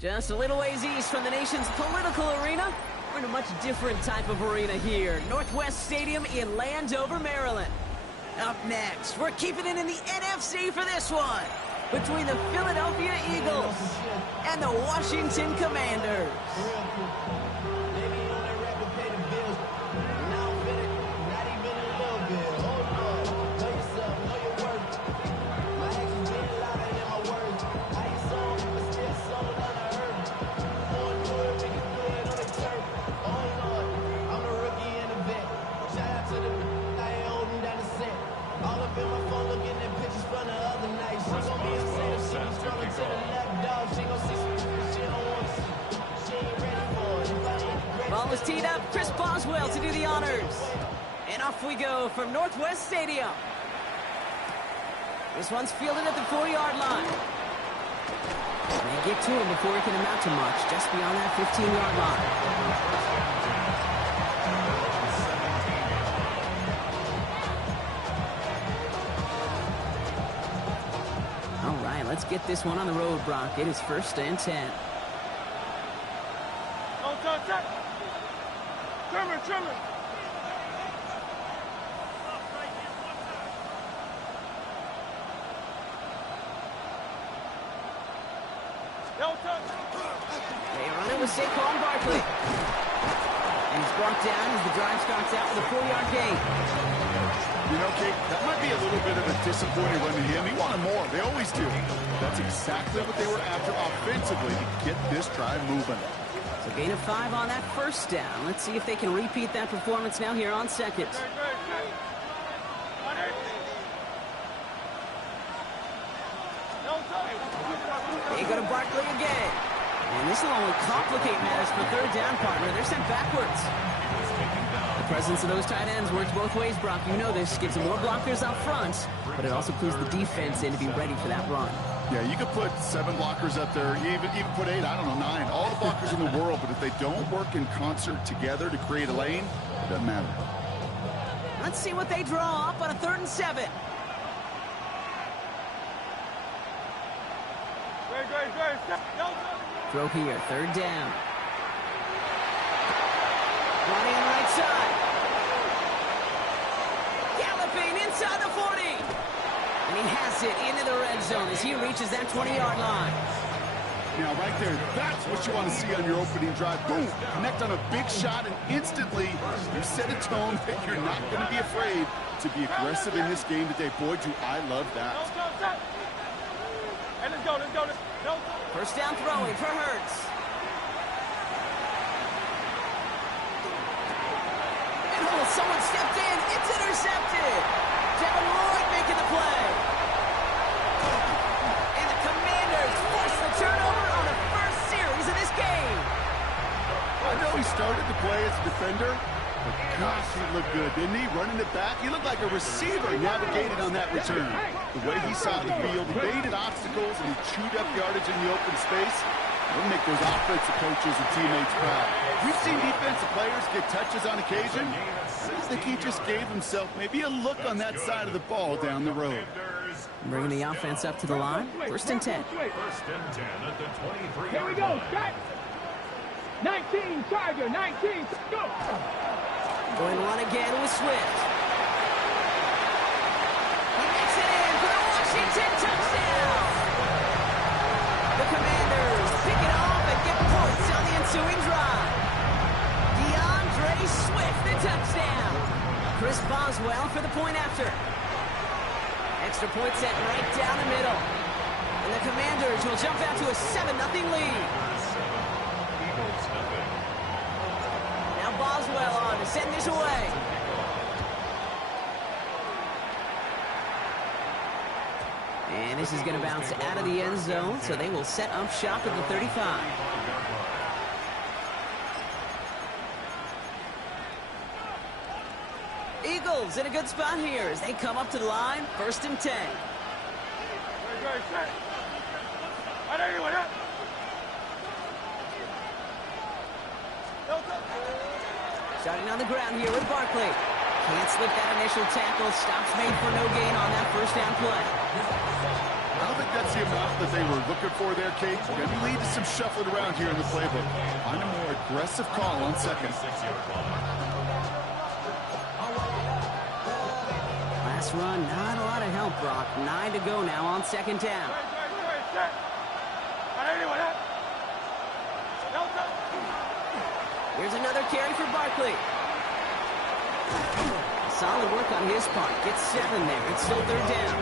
Just a little ways east from the nation's political arena, we're in a much different type of arena here. Northwest Stadium in Landover, Maryland. Up next, we're keeping it in the NFC for this one, between the Philadelphia Eagles and the Washington Commanders. Ball is teed up, Chris Boswell to do the honors. And off we go from Northwest Stadium. This one's fielded at the 4-yard line. They get to him before he can amount to much, just beyond that 15-yard line. All right, let's get this one on the road, Brock. It is 1st and 10. Trimmer. They run it with Saquon Barkley. And he's brought down as the drive starts out with a 4-yard gain. You know, Kate, that might be a little bit of a disappointing run to him. He wanted more. They always do. That's exactly what they were after offensively to get this drive moving. So gain of 5 on that 1st down. Let's see if they can repeat that performance now here on 2nd. They go to Barkley again. And this will only complicate matters for 3rd down, partner. They're sent backwards. The presence of those tight ends works both ways, Brock. You know this. Gives them more blockers up front, but it also clues the defense in to be ready for that run. Yeah, you could put 7 blockers up there, even put 8, I don't know, 9. All the blockers in the world, but if they don't work in concert together to create a lane, it doesn't matter. Let's see what they draw up on a 3rd and 7. Throw here, 3rd down. Running on the right side. Galloping inside the 40. And he has it into the red zone as he reaches that 20-yard line. Now, right there, that's what you want to see on your opening drive. Boom, connect on a big shot, and instantly you set a tone that you're not going to be afraid to be aggressive in this game today. Boy, do I love that. And let's go. 1st down throwing for Hurts. And someone stepped in. It's intercepted. Devin Lloyd making the play. And the Commanders force the turnover on the 1st series of this game. I know he started the play as a defender, but gosh, he looked good, didn't he? Running it back, he looked like a receiver navigated on that return. The way he saw the field, he baited obstacles, and he chewed up yardage in the open space. It'll make those offensive coaches and teammates proud. We've seen defensive players get touches on occasion. I think he just gave himself maybe a look on that side of the ball down the road. Bringing the offense up to the line. 1st and 10. 1st and 10 at the 23. Here we go. Start. 19, Charger. 19. Go. Going to run again with Swift. He makes it in for the Washington touchdown. The Commanders pick it off and get points on the ensuing drive. DeAndre Swift, the touchdown. Chris Boswell for the point after. Extra point set right down the middle. And the Commanders will jump out to a 7-0 lead. Now Boswell on to send this away. And this is going to bounce out of the end zone, so they will set up shop at the 35. Eagles in a good spot here as they come up to the line. 1st and 10. starting on the ground here with Barkley. Can't slip that initial tackle. Stops made for no gain on that first down play. I don't think that's the amount that they were looking for there, Kate. Maybe lead to some shuffling around here in the playbook. Find a more aggressive call on second. Last run, not a lot of help, Brock. 9 to go now on second down. Here's another carry for Barkley. Solid work on his part. Gets 7 there. It's still third down.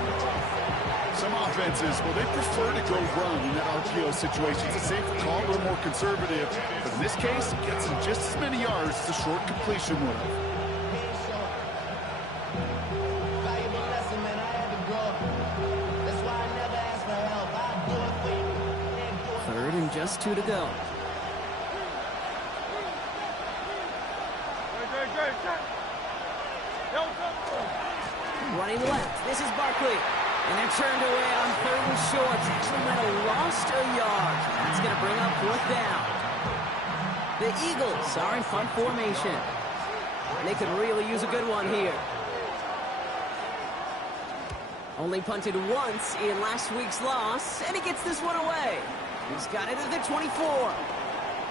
Some offenses, well, they prefer to go run in that RPO situation. It's a safer call, a little more conservative. But in this case, it gets them just as many yards as a short completion would have. Third and just 2 to go. Running left. This is Barkley. And they're turned away on third and short. Actually might have lost a yard. That's going to bring up fourth down. The Eagles are in punt formation. They could really use a good one here. Only punted once in last week's loss, and he gets this one away. He's got it at the 24.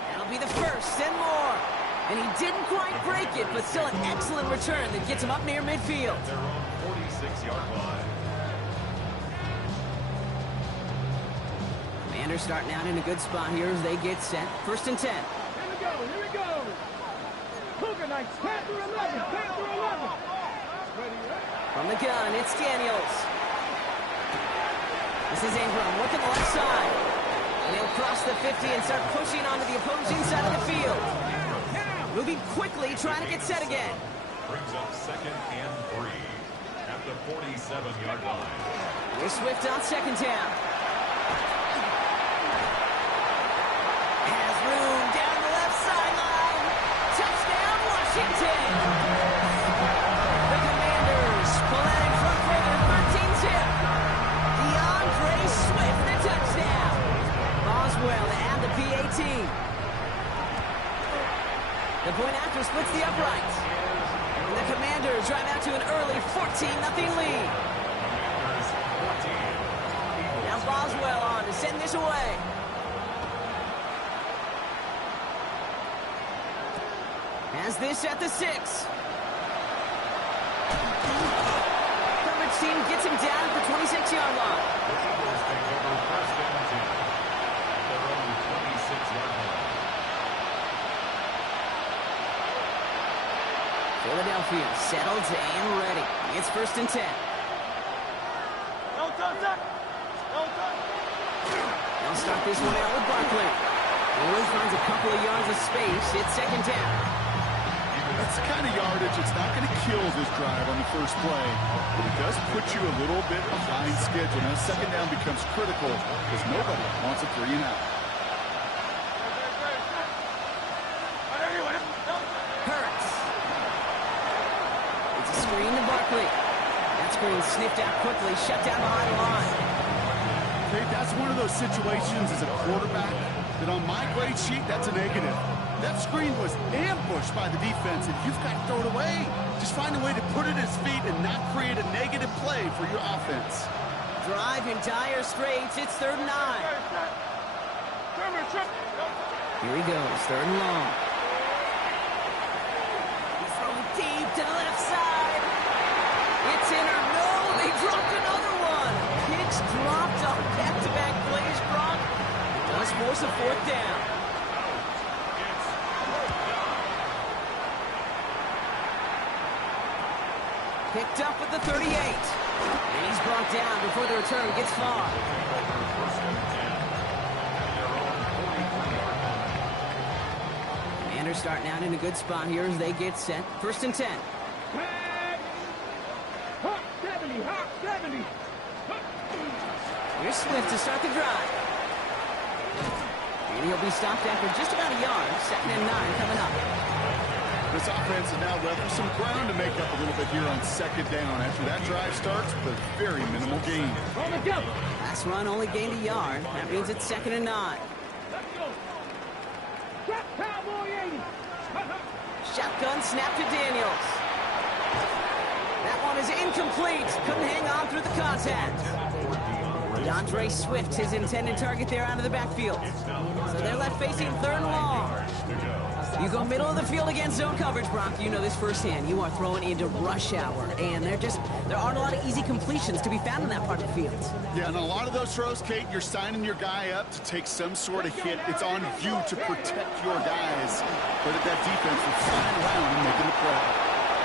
That'll be the first and more. And he didn't quite break it, but still an excellent return that gets him up near midfield. Their own 46-yard line. Commanders starting out in a good spot here as they get set. First and 10. Here we go. Cougar Knights, Panther 11. From the gun, it's Daniels. This is Ingram working the left side. And he'll cross the 50 and start pushing onto the opposing side of the field. Moving quickly, trying to get set again. Brings up second and 3 at the 47-yard line. We're Swift on second down. Has room down the left sideline. Touchdown, Washington. The Commanders pull out in front for their 13th tip. DeAndre Swift, the touchdown. Boswell to add the PAT. The point after splits the uprights. And the Commanders drive out to an early 14-0 lead. Now Boswell on to send this away. Has this at the 6. Coverage team gets him down at the 26-yard line. The Eagles take over first and 10 at their own 26-yard line. Philadelphia settled and ready. It's first and 10. They'll start this one out with Barkley. Will finds a couple of yards of space. It's second down. That's the kind of yardage it's not going to kill this drive on the first play, but it does put you a little bit behind schedule. Now second down becomes critical because nobody wants a 3 and out. Hurts. It's a screen to Barkley. That screen sniffed out quickly, shut down behind the line. Okay, that's one of those situations as a quarterback that on my grade sheet, that's a negative. That screen was ambushed by the defense, and you've got to throw it away. Just find a way to put it at his feet and not create a negative play for your offense. Drive in dire straits. It's third and 9. Here he goes, third and long. He's throwing deep to the left side. It's in or no, they dropped another one. Hicks dropped on back-to-back plays, Brock. Does force a fourth down. Picked up at the 38. And he's brought down before the return gets far. Commanders starting out in a good spot here as they get set. First and 10. Hawk 70. Here's Swift to start the drive. And he'll be stopped after just about a yard. Second and 9 coming up. This offense has now left some ground to make up a little bit here on second down after that drive starts with a very minimal gain. Last run only gained a yard. That means it's second and 9. Let's go. Drop Cowboy 80. Shotgun snap to Daniels. That one is incomplete. Couldn't hang on through the contact. DeAndre Swift, his intended target there out of the backfield. So they're left facing third and long. You go middle of the field against zone coverage, Brock. You know this firsthand. You are throwing into rush hour, and there aren't a lot of easy completions to be found in that part of the field. Yeah, and a lot of those throws, Kate, you're signing your guy up to take some sort of hit. It's on you to protect your guys. But at that defense, it's flying around and making the play.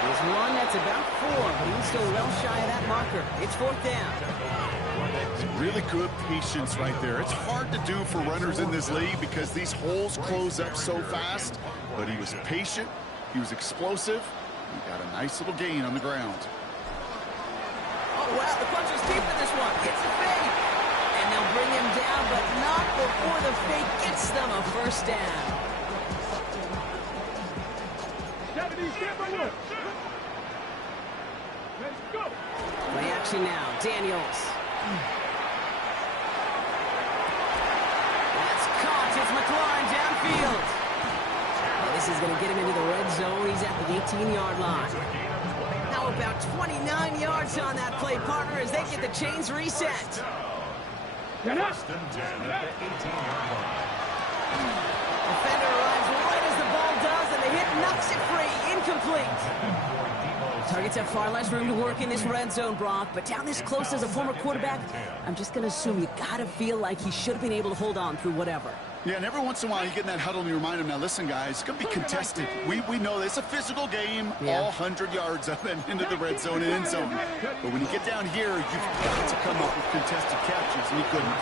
There's one that's about 4, but he's still well shy of that marker. It's 4th down. Really good patience right there. It's hard to do for runners in this league because these holes close up so fast. But he was patient. He was explosive. He got a nice little gain on the ground. Oh, wow, the puncher's deep in this one. It's a fake. And they'll bring him down, but not before the fake gets them a first down. 70, stand by one. Let's go. Play action now. Daniels. That's caught. It's McLaurin downfield. Well, this is going to get him into the red zone. He's at the 18-yard line. Now about 29 yards on that play, partner, as they get the chains reset. First and 10 at the 18-yard line. Defender arrives right as the ball does, and the hit knocks it free. Incomplete. Targets have far less room to work in this red zone, Brock, but down this close as a former quarterback, I'm just going to assume you got to feel like he should have been able to hold on through whatever. Yeah, and every once in a while you get in that huddle and you remind him, now listen, guys, it's going to be contested. We know this. It's a physical game, all 100 yards up and into the red zone and end zone. But when you get down here, you've got to come up with contested catches, and he couldn't.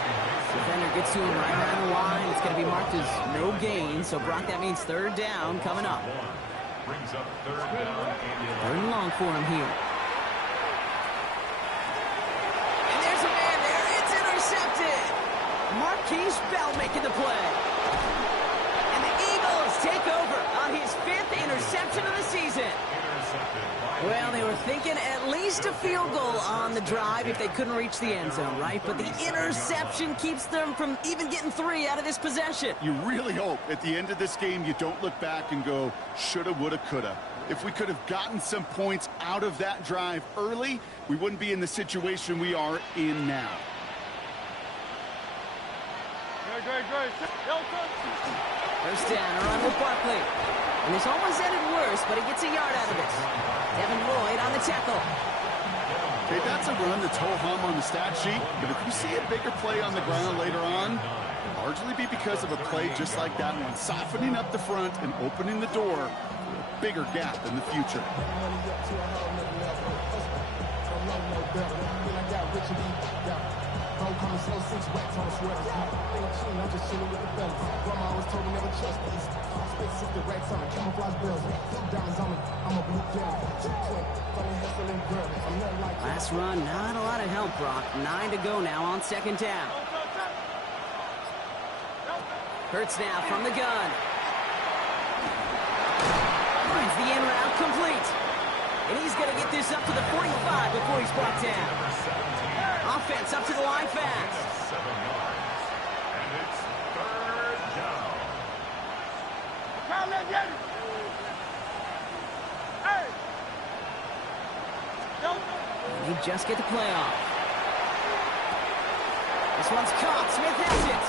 Defender gets to him right around the line. It's going to be marked as no gain, so Brock, that means 3rd down coming up. Brings up 3rd down and 3rd and long for him here. And there's a man there. It's intercepted. Marquise Bell making the play. And the Eagles take over on his 5th interception of the season. Well, they were thinking at least a field goal on the drive if they couldn't reach the end zone, right? But the interception keeps them from even getting 3 out of this possession. You really hope at the end of this game you don't look back and go, shoulda, woulda, coulda. If we could have gotten some points out of that drive early, we wouldn't be in the situation we are in now. First down, a run with Barkley. And this almost ended worse, but he gets a yard out of it. Devin Lloyd on the tackle. Okay, that's a run that's ho-hum on the stat sheet, but if you see a bigger play on the ground later on, it'll largely be because of a play just like that one, softening up the front and opening the door for a bigger gap in the future. Last run, not a lot of help, Brock. 9 to go now on 2nd down. Hurts now from the gun. Finds the in route complete. And he's going to get this up to the 45 before he's brought down. Offense up to the line fast. 7 yards. And it's 3rd down. And they just get the play off. This one's caught. Smith has it.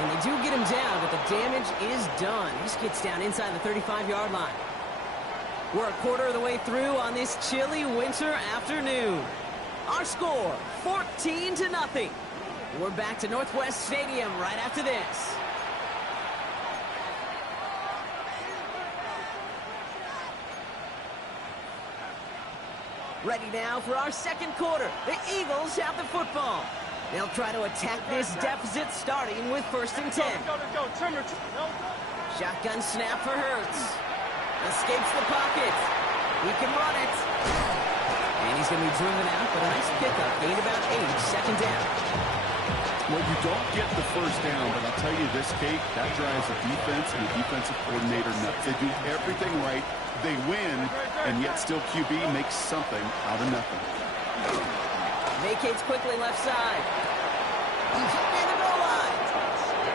And they do get him down, but the damage is done. This gets down inside the 35-yard line. We're a quarter of the way through on this chilly winter afternoon. Our score, 14-0. We're back to Northwest Stadium right after this. Ready now for our 2nd quarter. The Eagles have the football. They'll try to attack this deficit starting with 1st and 10. Shotgun snap for Hurts. Escapes the pocket. He can run it. And he's going to be driven out, but a nice pickup. Gain about 8, 2nd down. Well, you don't get the 1st down, but I'll tell you this, Kate, that drives a defense and a defensive coordinator nuts. They do everything right. They win, and yet still QB makes something out of nothing. Vacates quickly left side. He's up near the goal line.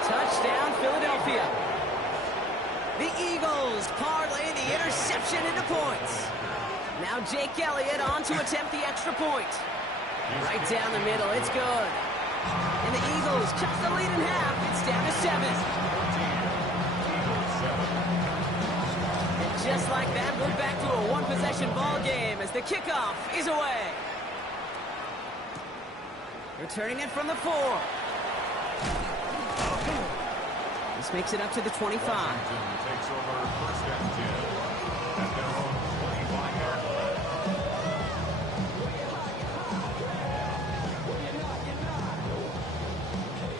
Touchdown, Philadelphia. The Eagles parlay the interception into points. Now Jake Elliott on to attempt the extra point. Right down the middle, it's good. And the Eagles cut the lead in half. It's down to 7. And just like that, we're back to a one-possession ball game as the kickoff is away. Returning it from the 4. This makes it up to the 25. Washington takes over first and 10 at their own 25-yard line.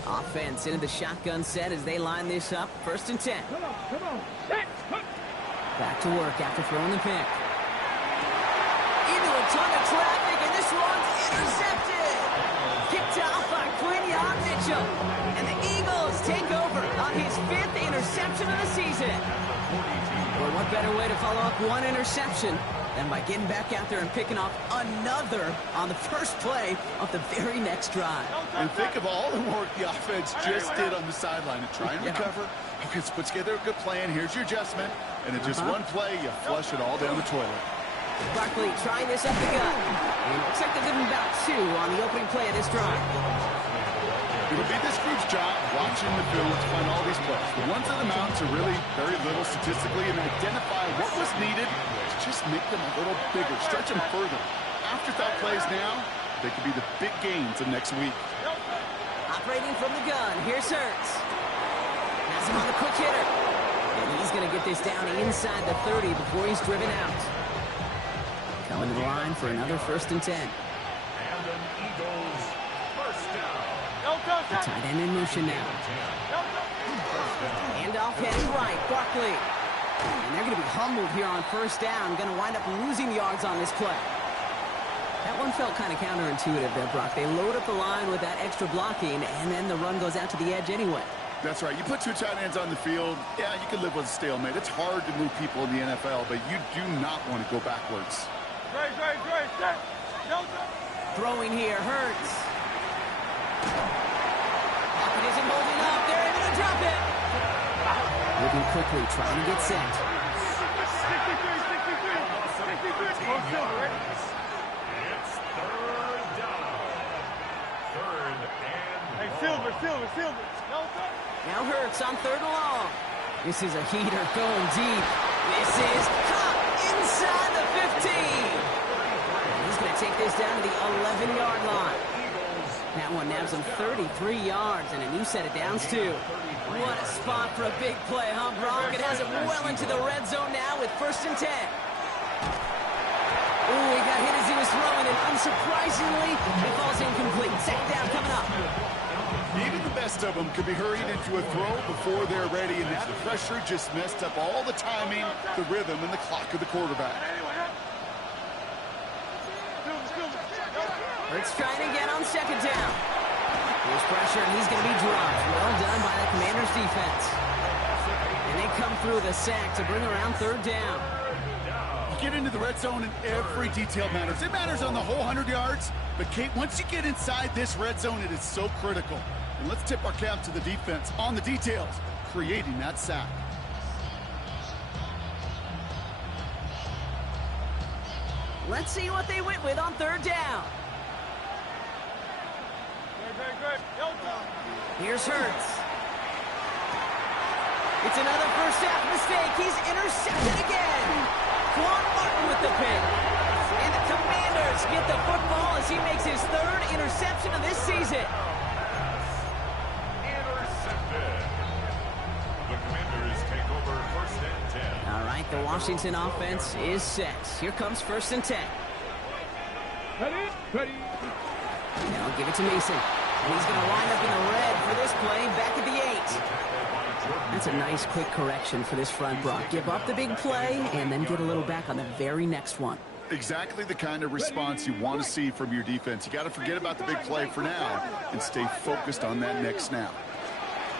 Offense into the shotgun set as they line this up. First and 10. Come on. Set. Back to work after throwing the pick. Into a ton of traffic, and this one's intercepted. Picked off by Quinion Mitchell. And the Eagles take over on his 5th interception of the season. Well, what better way to follow up one interception than by getting back out there and picking off another on the first play of the very next drive. And think of all the work the offense just did on the sideline to try and recover. Okay, let's put together a good plan. Here's your adjustment. And in just one play, you flush it all down the toilet. Barkley trying this up the gut. It looks like they're giving about 2 on the opening play of this drive. It'll be this group's job watching the film to find all these plays. The ones that amount to really very little statistically and identify what was needed to just make them a little bigger, stretch them further. Afterthought plays now, they could be the big gains of next week. Operating from the gun, here's Hurts. Has him on the quick hitter. And he's going to get this down inside the 30 before he's driven out. Coming to the line for another first and 10. And an Eagles first down. The tight end in motion now. Handoff heading right, Barkley. And they're going to be humbled here on first down. Going to wind up losing yards on this play. That one felt kind of counterintuitive there, Brock. They load up the line with that extra blocking, and then the run goes out to the edge anyway. That's right. You put 2 tight ends on the field, yeah, you can live with a stalemate. It's hard to move people in the NFL, but you do not want to go backwards. Throwing here, Hurts. Pocket isn't holding up. They're able to drop it. Moving quickly, trying to get set. 63. It's third down. Third and Hey, long. Silver. Now Hurts on 3rd and long. This is a heater going deep. This is caught inside the 15. And he's going to take this down to the 11-yard line. That one nabs him 33 yards and a new set of downs, too. What a spot for a big play, huh, Brock? It has it well into the red zone now with first and 10. Ooh, he got hit as he was throwing, and unsurprisingly, it falls incomplete. Second down coming up. Even the best of them could be hurried into a throw before they're ready, and that pressure just messed up all the timing, the rhythm, and the clock of the quarterback. Hurts trying again on second down. Here's pressure, and he's going to be dropped. Well done by the Commanders' defense. And they come through the sack to bring around 3rd down. You get into the red zone, and every detail matters. It matters on the whole 100 yards, but, Kate, once you get inside this red zone, it is so critical. And let's tip our cap to the defense on the details, creating that sack. Let's see what they went with on 3rd down. Here's Hurts. It's another first half mistake. He's intercepted again. Quan Martin with the pick. And the Commanders get the football as he makes his 3rd interception of this season. Intercepted. The Commanders take over first and 10. All right, the Washington offense is set. Here comes first and 10. Ready. Now give it to Mason. And he's going to wind up in the red for this play, back at the 8. That's a nice quick correction for this front, Brock. Give up the big play and then get a little back on the very next one. Exactly the kind of response you want to see from your defense. You got to forget about the big play for now and stay focused on that next snap.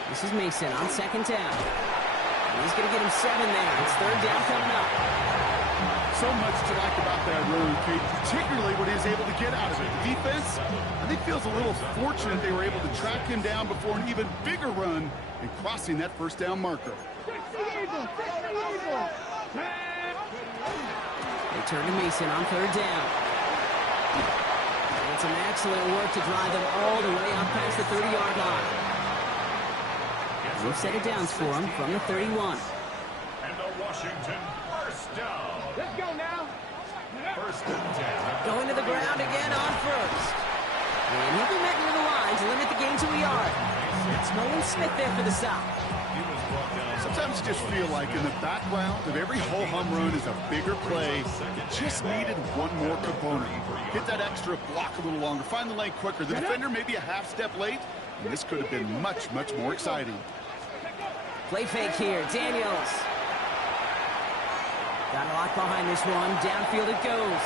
This is Mason on second down. And he's going to get him 7 there. It's 3rd down coming up. So much to like about that run, Kate, particularly what he was able to get out of it. The defense, I think, feels a little fortunate they were able to track him down before an even bigger run and crossing that first down marker. 68 They turn to Mason on 3rd down. And some excellent work to drive them all the way up past the 30-yard line. We've set it down for them from the 31. And the Washington first down. Let's go now. First and 10. Going to the ground again on 1st. And he'll be met near the line to limit the gain to a yard. It's Nolan Smith there for the stop. He was brought down. Sometimes you just feel like in the background of every whole home run is a bigger play. Just needed one more component. Hit that extra block a little longer. Find the lane quicker. The defender may be a half step late, and this could have been much, much more exciting. Play fake here. Daniels. Got a lot behind this one. Downfield it goes.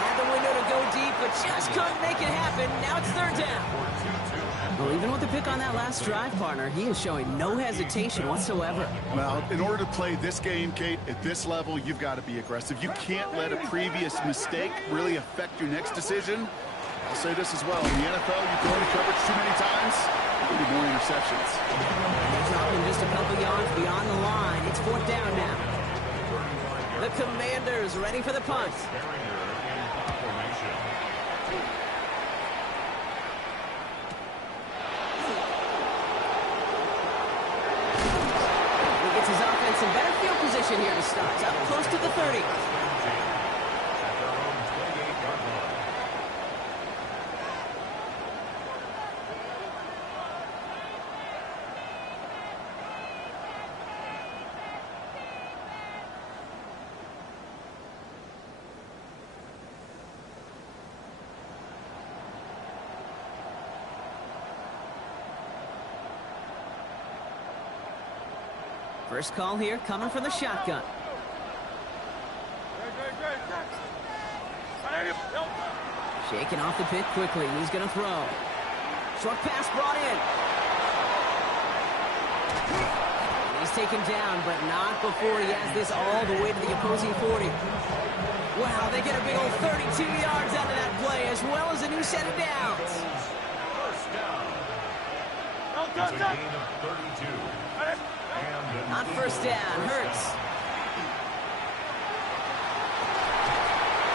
Had the window to go deep, but just couldn't make it happen. Now it's 3rd down. Well, even with the pick on that last drive, partner, he is showing no hesitation whatsoever. Well, in order to play this game, Kate, at this level, you've got to be aggressive. You can't let a previous mistake really affect your next decision. I'll say this as well. In the NFL, you throw into coverage too many times, there'll be more interceptions. They drop him just a couple yards beyond the line. It's 4th down now. The Commanders ready for the punt. Some better field position here to start. Up close to the 30. First call here coming from the shotgun. Shaking off the pit quickly. He's going to throw. Short pass brought in. He's taken down, but not before he has this all the way to the opposing 40. Wow, they get a big old 32 yards out of that play, as well as a new set of downs. First down. It's a gain of 32. On 1st down, Hurts.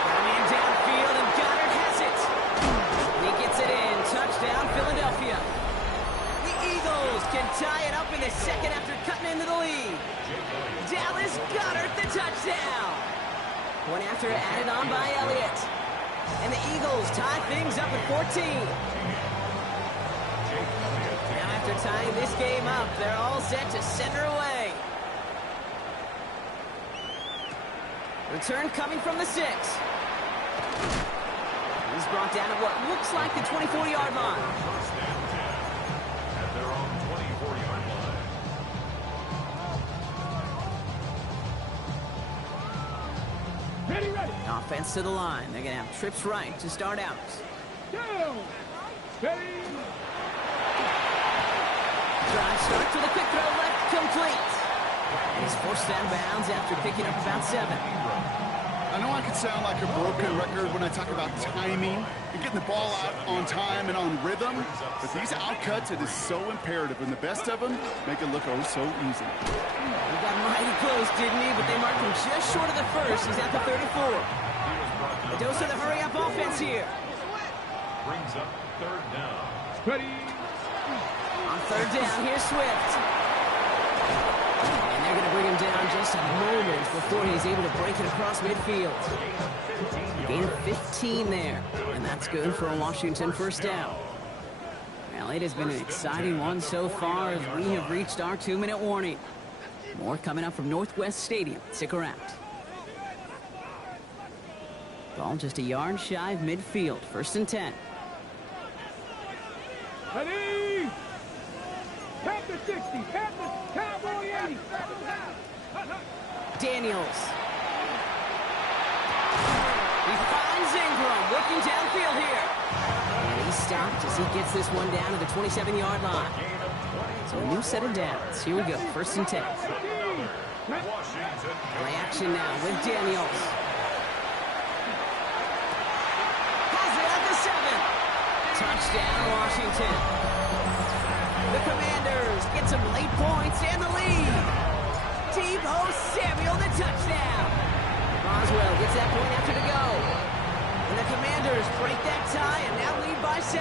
Got a man downfield, and Goddard has it. He gets it in. Touchdown, Philadelphia. The Eagles can tie it up in the second after cutting into the lead. Dallas Goedert, the touchdown. One after added on by Elliott. And the Eagles tie things up at 14. After tying this game up, they're all set to center away. Return coming from the 6. He's brought down at what looks like the 24-yard line. First and 10 at their own 24-yard line. Ready. Offense to the line. They're going to have trips right to start out. Down. Ready. Drive start to the quick throw left, complete. And he's forced out of bounds after picking up about 7. I know I could sound like a broken record when I talk about timing and getting the ball out on time and on rhythm, but these outcuts, it is so imperative, and the best of them make it look oh so easy. He got mighty close, didn't he? But they marked him just short of the first. He's at the 34. A dose of the hurry-up offense here. Brings up 3rd down. Ready. On 3rd down, here's Swift. And they're going to bring him down just moments before he's able to break it across midfield. Gain of 15 there, and that's good for a Washington first down. Well, it has been an exciting one so far as we have reached our 2-minute warning. More coming up from Northwest Stadium. Stick around. Ball just a yard shy of midfield. 1st and 10. Ready. Panther 60. Panther. Cowboy 80. Daniels. He finds Ingram working downfield here. And he's stopped as he gets this one down to the 27-yard line. So a new set of downs. Here we go. 1st and 10. Play action now with Daniels. Has it at the 7. Touchdown, Washington. The Commanders get some late points and the lead. that point after to go. And the Commanders break that tie and now lead by 7.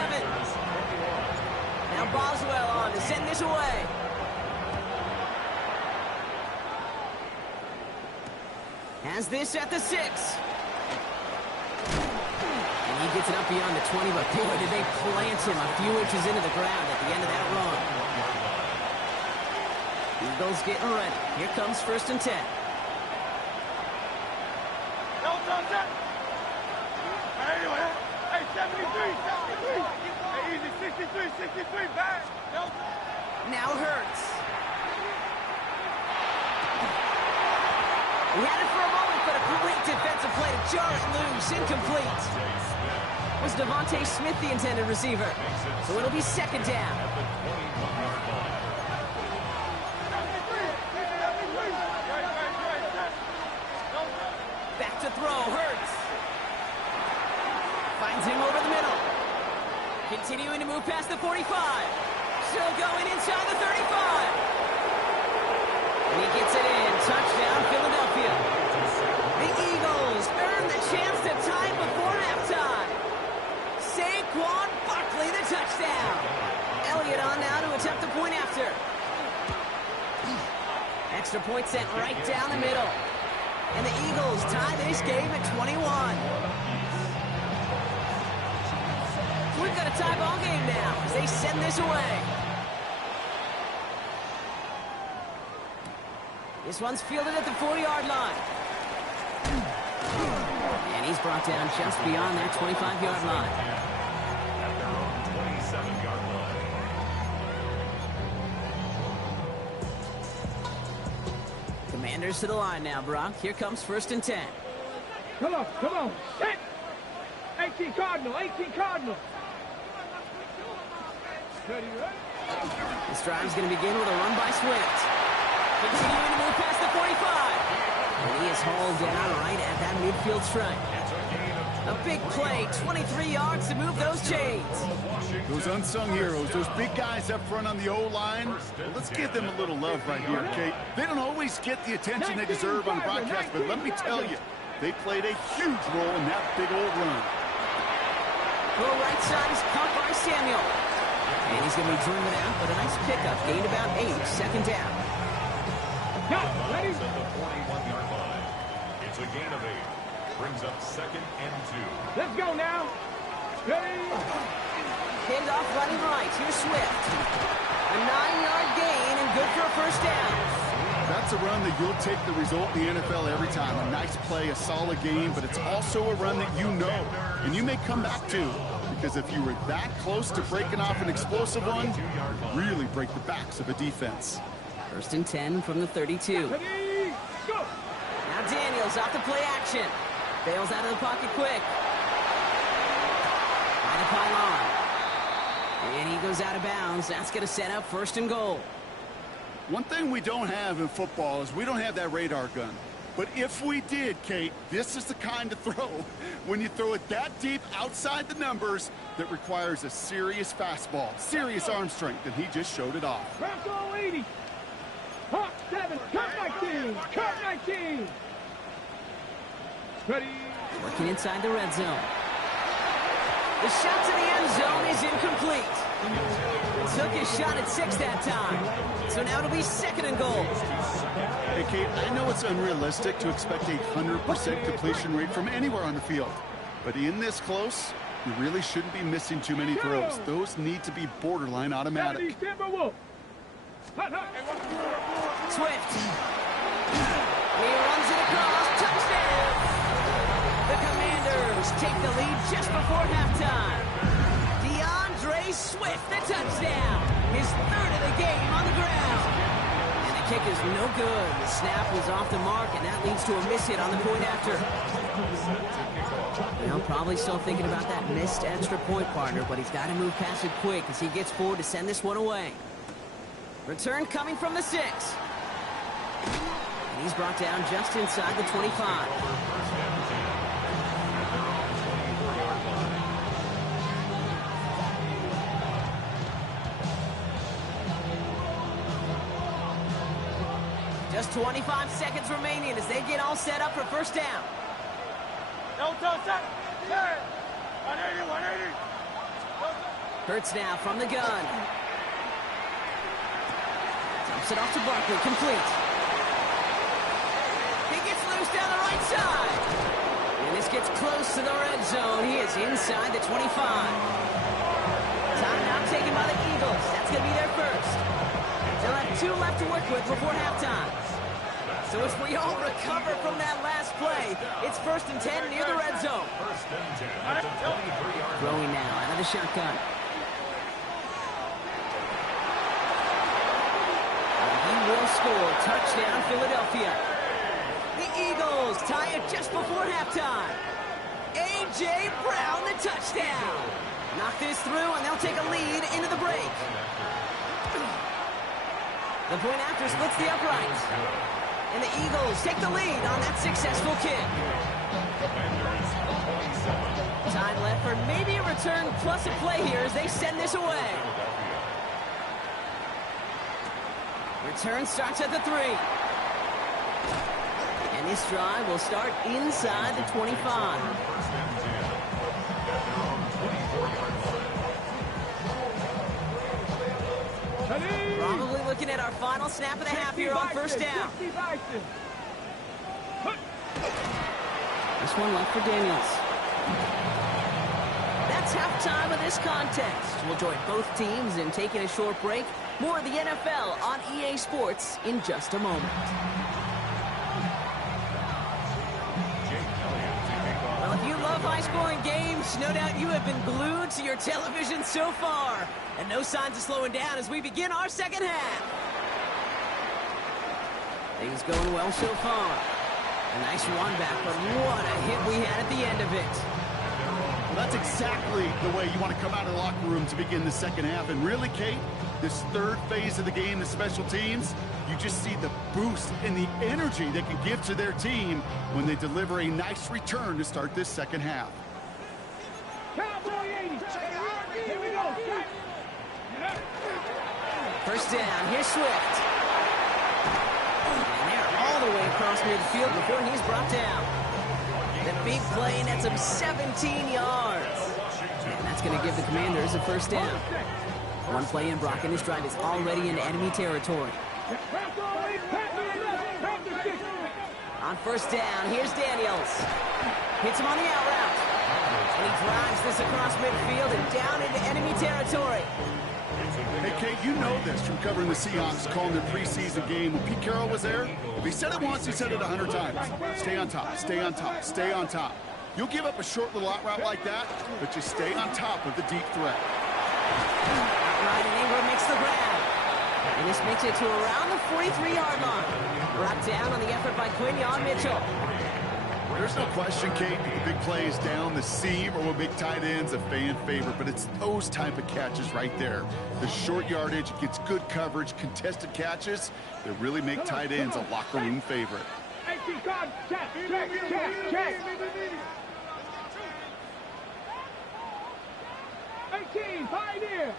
Now Boswell on to send this away. Has this at the 6. And he gets it up beyond the 20, but boy, did they plant him a few inches into the ground at the end of that run. Eagles getting ready. Here comes 1st and 10. Hey, 73. Hey, easy, 63, back. Now Hurts. He had it for a moment, but a great defensive play to jar it loose. Incomplete. Was Devontae Smith the intended receiver? So it'll be 2nd down. Back to throw, Hurts. Finds him over the middle. Continuing to move past the 45. Still going inside the 35. And he gets it in. Touchdown, Philadelphia. The Eagles earn the chance to tie it before halftime. Saquon Barkley, the touchdown. Elliott on now to attempt the point after. Extra point sent right down the middle. And the Eagles tie this game at 21. We've got a tie ball game now as they send this away. This one's fielded at the 4-yard line. And he's brought down just beyond that 25-yard line. At their own 27-yard line. Commanders to the line now, Brock. Here comes 1st and 10. Come on. Set. 18 Cardinal. This drive's going to begin with a run by Swift. Continuing to move past the 45. And he is hauled down right at that midfield stripe. A big play, 23 yards to move those chains. Those unsung heroes, those big guys up front on the O-line, well, let's give them a little love right here, Kate. They don't always get the attention they deserve on broadcast, but let me tell you, they played a huge role in that big old run. Full right side is caught by Samuel. And he's going to be driven out, but a nice pickup. Gained about 8, 2nd down. Ready? At the 41-yard line. It's a gain of 8. Brings up 2nd and 2. Let's go now. Ready? Pinned off running right. Here's Swift. A 9-yard gain and good for a 1st down. That's a run that you'll take the result in the NFL every time. A nice play, a solid game, but it's also a run that you know, and you may come back to, because if you were that close to breaking off an explosive one, you really break the backs of a defense. 1st and 10 from the 32. Ready? Go. Now Daniels off the play action. Bails out of the pocket quick. By the pylon. And he goes out of bounds. That's going to set up 1st and goal. One thing we don't have in football is we don't have that radar gun. But if we did, Kate, this is the kind of throw, when you throw it that deep outside the numbers, that requires a serious fastball, serious arm strength, and he just showed it off. Bronco 80. Hawk 7. Cut 19. Cut 19. Ready? Working inside the red zone. The shot to the end zone is incomplete. Took his shot at 6 that time. So now it'll be 2nd and goal. Hey, Kate, I know it's unrealistic to expect a 100% completion rate from anywhere on the field. But in this close, you really shouldn't be missing too many throws. Those need to be borderline automatic. Swift. He runs it across. Touchdown. The Commanders take the lead just before halftime. DeAndre Swift, the touchdown. His 3rd of the game on the ground. And the kick is no good. The snap was off the mark, and that leads to a miss hit on the point after. Well, probably still thinking about that missed extra point, partner, but he's got to move past it quick as he gets forward to send this one away. Return coming from the 6. And he's brought down just inside the 25. Just 25 seconds remaining as they get all set up for 1st down. Hurts now from the gun. Dumps it off to Barkley, complete. He gets loose down the right side. And this gets close to the red zone. He is inside the 25. Timeout taken by the Eagles. That's going to be their first. They'll have 2 left to work with before halftime. So if we all recover from that last play, it's 1st and 10 near the red zone. Throwing now out of the shotgun. He will score. Touchdown, Philadelphia. The Eagles tie it just before halftime. A.J. Brown, the touchdown. Knock this through, and they'll take a lead into the break. The point after splits the uprights. And the Eagles take the lead on that successful kick. Time left for maybe a return plus a play here as they send this away. Return starts at the 3. And this drive will start inside the 25. Probably looking at our final snap of the half here on 1st down. This one left for Daniels. That's halftime of this contest. We'll join both teams in taking a short break. More of the NFL on EA Sports in just a moment. Well, if you love high-scoring games, no doubt you have been glued to your television so far. And no signs of slowing down as we begin our second half. Things going well so far. A nice run back, but what a hit we had at the end of it. Well, that's exactly the way you want to come out of the locker room to begin the second half. And really, Kate, this 3rd phase of the game, the special teams, you just see the boost and the energy they can give to their team when they deliver a nice return to start this second half. Cowboy 80. Here we go. 1st down, here's Swift. And they're all the way across midfield before he's brought down. The big play nets him 17 yards. And that's going to give the Commanders a 1st down. One play in, Brock, and this drive is already into enemy territory. On 1st down, here's Daniels. Hits him on the out route. And he drives this across midfield and down into enemy territory. Hey, Kate, you know this from covering the Seahawks, calling their preseason game. When Pete Carroll was there, if he said it once, he said it 100 times. Stay on top, stay on top, stay on top. You'll give up a short little out route like that, but just stay on top of the deep threat. Outright, and Ingram makes the grab. And this makes it to around the 43-yard line. Brought down on the effort by Quinyon Mitchell. There's no question, Kate, the big plays down the seam or will make tight ends a fan favorite, but it's those type of catches right there. The short yardage, gets good coverage, contested catches that really make tight ends a locker room favorite. 18 card, check. 18, Pioneer.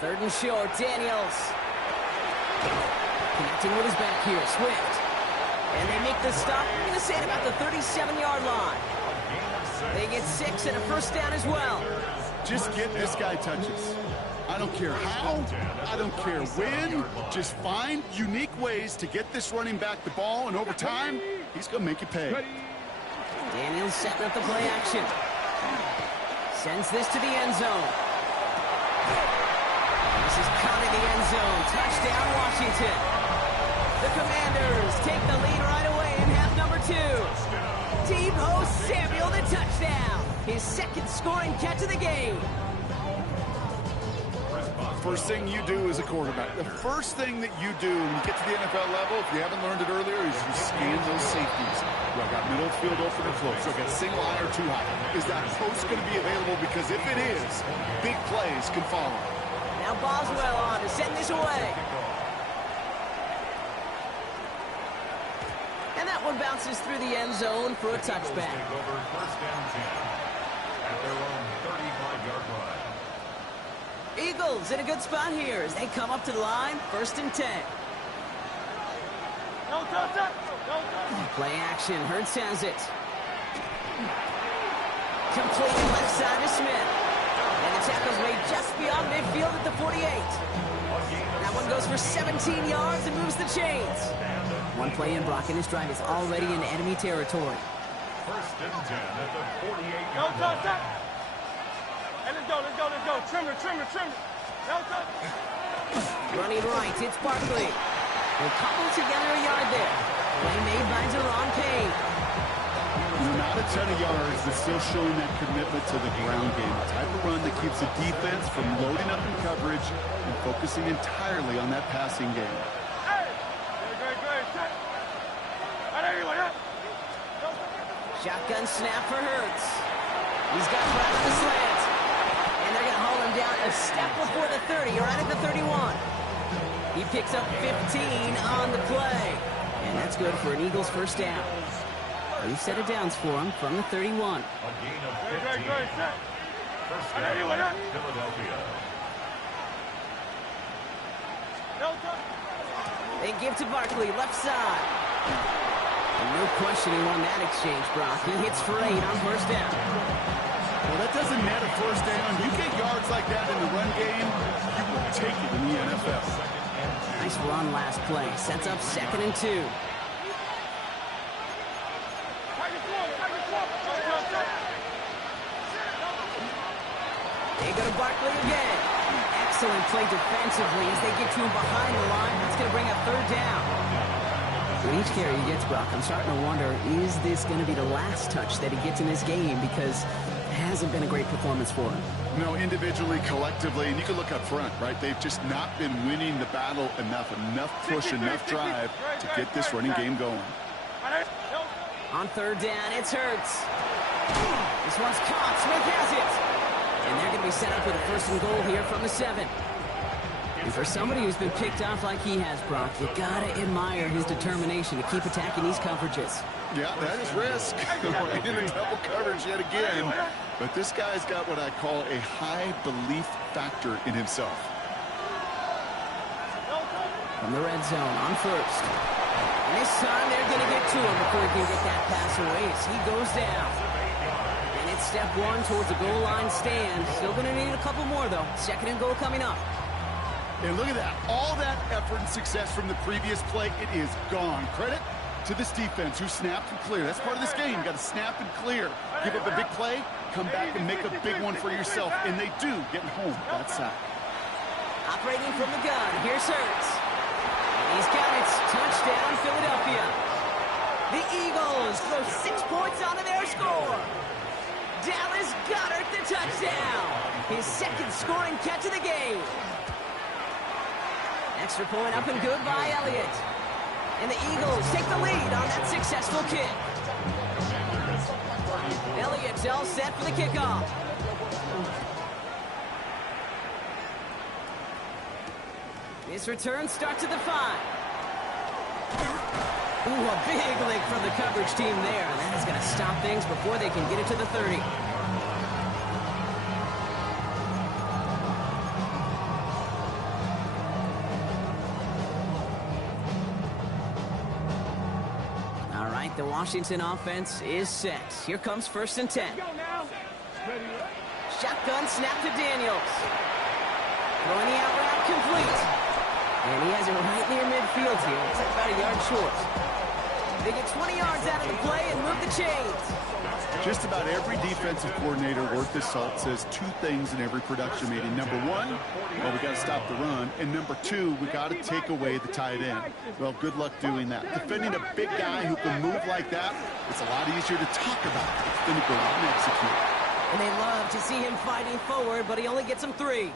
3rd and short, Daniels. Connecting with his back here, Swift. And they make the stop, we're going to say at about the 37-yard line. They get 6 and a 1st down as well. Just get this guy touches. I don't care how, I don't care when. Just find unique ways to get this running back the ball, and over time, he's going to make you pay. Daniels setting up the play action. Sends this to the end zone. This is caught in the end zone. Touchdown, Washington. The Commanders take the lead right away in half number 2. Deebo Samuel, the touchdown. His 2nd scoring catch of the game. First thing you do as a quarterback, the first thing that you do when you get to the NFL level, if you haven't learned it earlier, is you scan those safeties. Do I got middle field open or close? Do I got single high or two high? Is that post going to be available? Because if it is, big plays can follow. Now Boswell on to send this away. And that one bounces through the end zone for a touchback. Over 1st down 10 at their own 35-yard line. Eagles in a good spot here as they come up to the line, 1st and 10. Play action. Hurts has it. Completed left side to Smith. And the tackle's made just beyond midfield at the 48. That one goes for 17 yards and moves the chains. One play in, Brock, and his drive is already in enemy territory. First and 10 at the 48. Go, touch. Hey, let's go. Trim it. Go, touch. Running right, it's Barkley. We'll cobble together a yard there. Play made by Deron Payne. Not a ton of yards, but still showing that commitment to the ground game. The type of run that keeps the defense from loading up in coverage and focusing entirely on that passing game. Hey! Great. Shotgun snap for Hurts. He's got right on the slant. And they're going to haul him down a step before the 30, right at the 31. He picks up 15 on the play. And that's good for an Eagles first down. 3 set of downs for him from the 31. A gain of 15. First down, Philadelphia. They give to Barkley, left side. And no question he won that exchange, Brock. He hits for 8 on first down. Well, that doesn't net a first down. You get yards like that in the run game, you will take it in the NFL. Nice run last play. Sets up 2nd and 2. They go to Barkley again. Excellent play defensively as they get to him behind the line. That's going to bring up 3rd down. With each carry he gets, Brock, I'm starting to wonder, is this going to be the last touch that he gets in this game? Because it hasn't been a great performance for him. No, individually, collectively, and you can look up front, right? They've just not been winning the battle enough push, enough drive to get this running game going. On 3rd down, it's Hurts. This one's caught. Smith has it. And they're going to be set up with a 1st and goal here from the 7. And for somebody who's been picked off like he has, Brock, you got to admire his determination to keep attacking these coverages. Yeah, that is risk. In a double coverage yet again. But this guy's got what I call a high belief factor in himself. From the red zone on 1st. And this time they're going to get to him before he can get that pass away as he goes down. And it's step 1 towards a goal line stand. Still going to need a couple more, though. 2nd and goal coming up. And look at that. All that effort and success from the previous play, it is gone. Credit to this defense who snapped and cleared. That's part of this game. You got to snap and clear. Give up a big play, come back and make a big one for yourself. And they do, getting home that sack. Operating from the gun, here's Hurts. He's got it. Touchdown, Philadelphia. The Eagles throw 6 points onto their score. Dallas Goedert the touchdown. His 2nd scoring catch of the game. Extra point up and good by Elliott. And the Eagles take the lead on that successful kick. Elliott's all set for the kickoff. This return starts at the 5. Ooh, a big lick from the coverage team there. That is going to stop things before they can get it to the 30. The Washington offense is set. Here comes 1st and 10. Shotgun snap to Daniels. Throwing the out route complete. And he has it right near midfield here. It's about a yard short. They get 20 yards out of the play and move the chains. Just about every defensive coordinator worth his salt says 2 things in every production meeting. Number 1, well, we got to stop the run. And number 2, we got to take away the tight end. Well, good luck doing that. Defending a big guy who can move like that, it's a lot easier to talk about than to go out and execute. And they love to see him fighting forward, but he only gets them 3.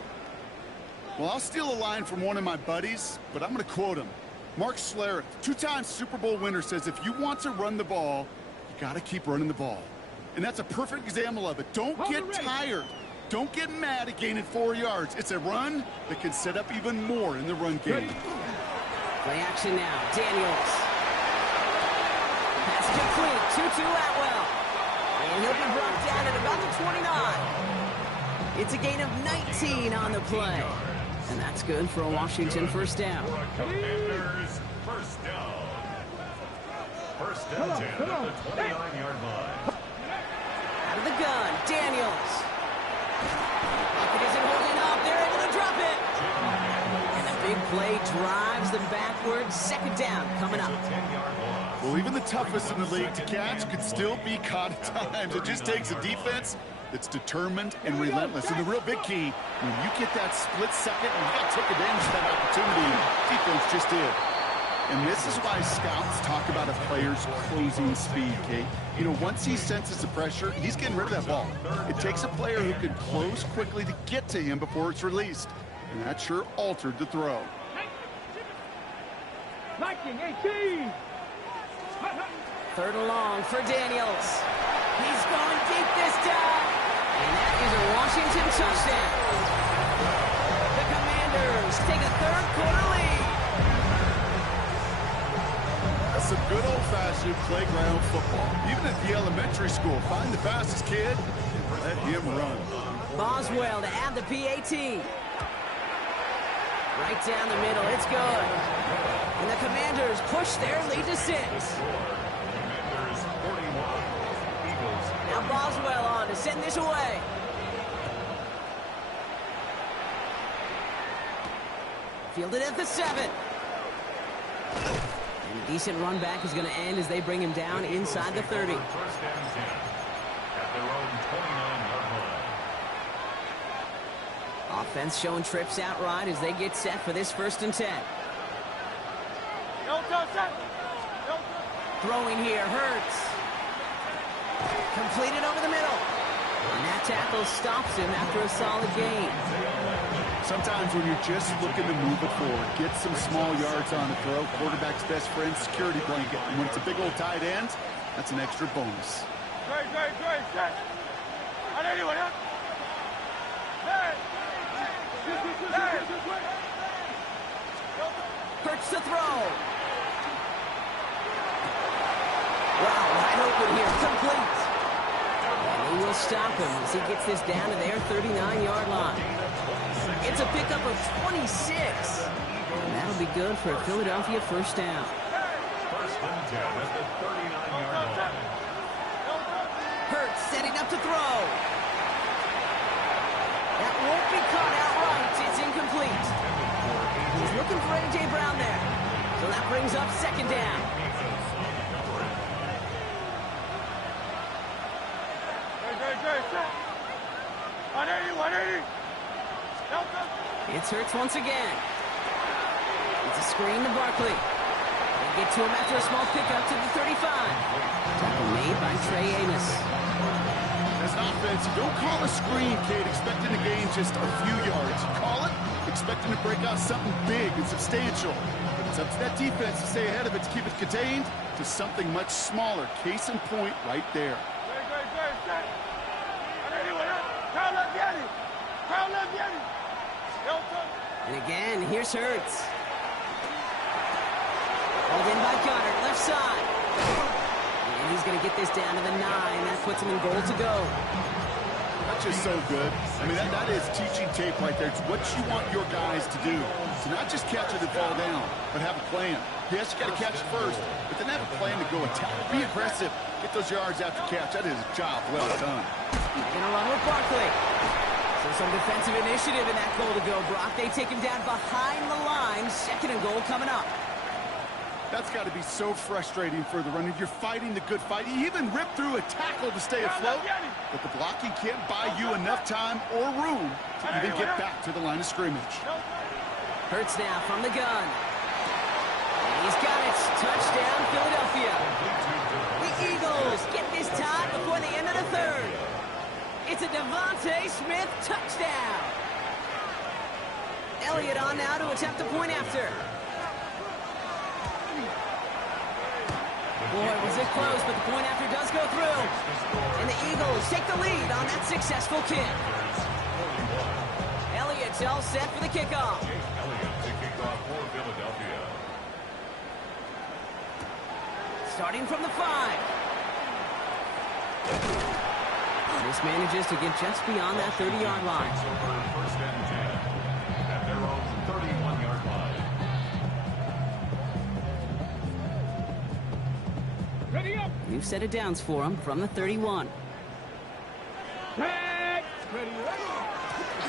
Well, I'll steal a line from one of my buddies, but I'm going to quote him. Mark Schlereth, 2-time Super Bowl winner, says if you want to run the ball, you got to keep running the ball. And that's a perfect example of it. Don't get tired. Don't get mad at gaining 4 yards. It's a run that can set up even more in the run game. Play action now. Daniels. Pass complete. 2-2 Atwell. And he'll be brought down at about the 29. It's a gain of 19 on the play. And that's good for a Washington first down. Commanders first down. First and 10 at the 29-yard line. Out of the gun, Daniels. Pocket isn't holding up. They're able to drop it. And the big play drives them backwards. Second down coming up. 10-yard loss. Well, even the toughest in the league to catch could still be caught at times. It just takes a defense that's determined and relentless. And the real big key, when you get that split second, and you got to take advantage of that opportunity, defense just did. And this is why scouts talk about a player's closing speed, Kate. You know, once he senses the pressure, he's getting rid of that ball. It takes a player who can close quickly to get to him before it's released. And that sure altered the throw. 19, 18. Third and long for Daniels. He's going deep this time. And that is a Washington touchdown. The Commanders take a third-quarter lead. That's some good old-fashioned playground football. Even at the elementary school, find the fastest kid and let him run. Boswell to add the PAT. Right down the middle, it's good. And the Commanders push their lead to 6. Commanders 41. Eagles. Now Boswell on to send this away. Fielded at the 7. And a decent run back is going to end as they bring him down inside the 30. First and 10 at their own 29-yard line. Offense showing trips out right as they get set for this 1st and 10. Throwing here, Hurts. Completed over the middle. And that tackle stops him after a solid gain. Sometimes when you're just looking to move it forward, get some small yards on the throw, quarterback's best friend, security blanket. And when it's a big old tight end, that's an extra bonus. Hurts to throw. Wow, wide open here, complete. And he will stop him as he gets this down to their 39-yard line. It's a pickup of 26. And that'll be good for a Philadelphia first down. First and 10 at the 39-yard line. Hurts setting up to throw. That won't be caught outright. It's incomplete. He's looking for A.J. Brown there. So that brings up second down. It's Hurts once again. It's a screen to Barkley. They get to him after a small pickup to the 35. Tackle made by Trey Amos. As an offense, you don't call a screen, Kate, expecting to gain just a few yards. You call it expecting to break out something big and substantial. But it's up to that defense to stay ahead of it, to keep it contained to something much smaller. Case in point right there. And again, here's Hurts. Hold in by Goddard, left side. And he's going to get this down to the 9. That puts him in goal to go. That's just so good. I mean, that is teaching tape right there. It's what you want your guys to do. So not just catch it and fall down, but have a plan. Yes, you got to catch it first, but then have a plan to go attack. Be aggressive. Get those yards after catch. That is a job well done. Going to run with Barkley. So some defensive initiative in that goal to go, Brock. They take him down behind the line. Second and goal coming up. That's got to be so frustrating for the runner. You're fighting the good fight. You even rip through a tackle to stay afloat, but the blocking can't buy you enough time or room to even get back to the line of scrimmage. Hurts now from the gun. And he's got it. Touchdown, Philadelphia. The Eagles get this tied before the end of the third. It's a Devontae Smith touchdown. Elliott on now to attempt the point after. Boy, was it close, but the point after does go through. And the Eagles take the lead on that successful kick. Elliott's all set for the kickoff. Elliott to kick off for Philadelphia. Starting from the 5. This manages to get just beyond that 30-yard line. First and 10 at their own 31-yard line. Ready up. New set of downs for him from the 31. Tag. Ready.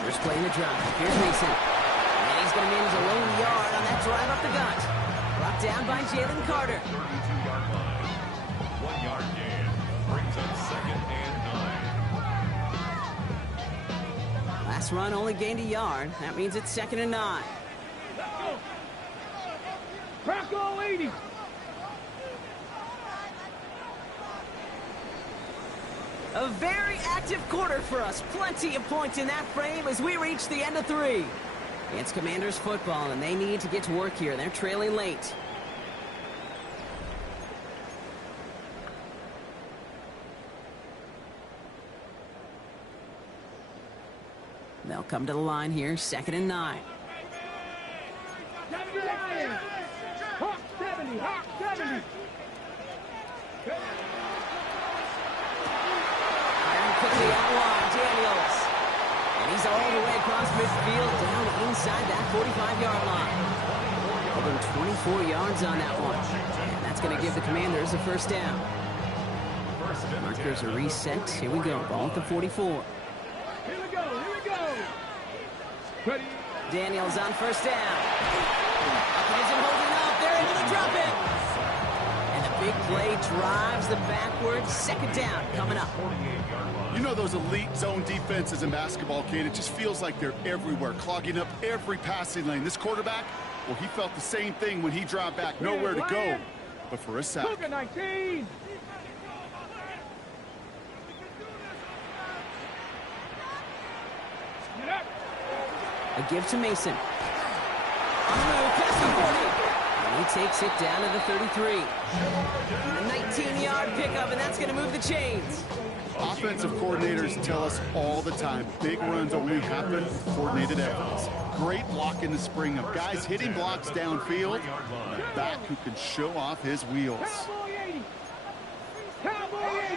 First play in the drive. Here's Mason. And he's going to manage a low yard on that drive up the gut. Brought down by Jalen Carter. 32-yard line. 1 yard gain. Brings up 2nd and 9. Last run only gained a yard. That means it's 2nd and 9. Let's go. Crack all 80. A very active quarter for us. Plenty of points in that frame as we reach the end of 3. It's Commanders football, and they need to get to work here. They're trailing late. They'll come to the line here, 2nd and 9. Hawk 70. Hawk 70. Quickly out wide, Daniels. And he's all the way across midfield down inside that 45-yard line. Over 24 yards on that one. And that's going to give the Commanders a first down. Markers are reset. Here we go. Ball at the 44. Here we go. Here we go. Ready. Daniels on first down. Isn't holding up. They're able to drop it. And the big play drives them backwards. 2nd down coming up. You know those elite zone defenses in basketball, Kate, it just feels like they're everywhere, clogging up every passing lane. This quarterback, well, he felt the same thing when he dropped back, nowhere to go but for a sack. Cougar 19. Get up. A give to Mason. On the move, past the 40. And he takes it down to the 33. A 19-yard pickup, and that's going to move the chains. Offensive coordinators tell us all the time, big runs only happen with coordinated efforts. Great block in the spring of guys hitting blocks downfield, and a back who can show off his wheels. Cowboy 80. Cowboy 80.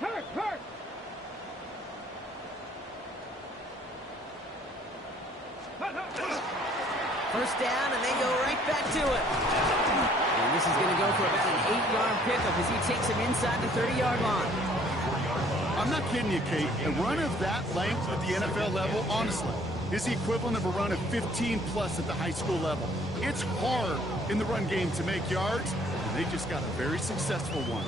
Hurt, hurt. First down, and they go right back to it. And this is going to go for about an 8-yard pickup as he takes him inside the 30-yard line. I'm not kidding you, Kate. A run of that length at the NFL level, honestly, is the equivalent of a run of 15-plus at the high school level. It's hard in the run game to make yards, and they just got a very successful one.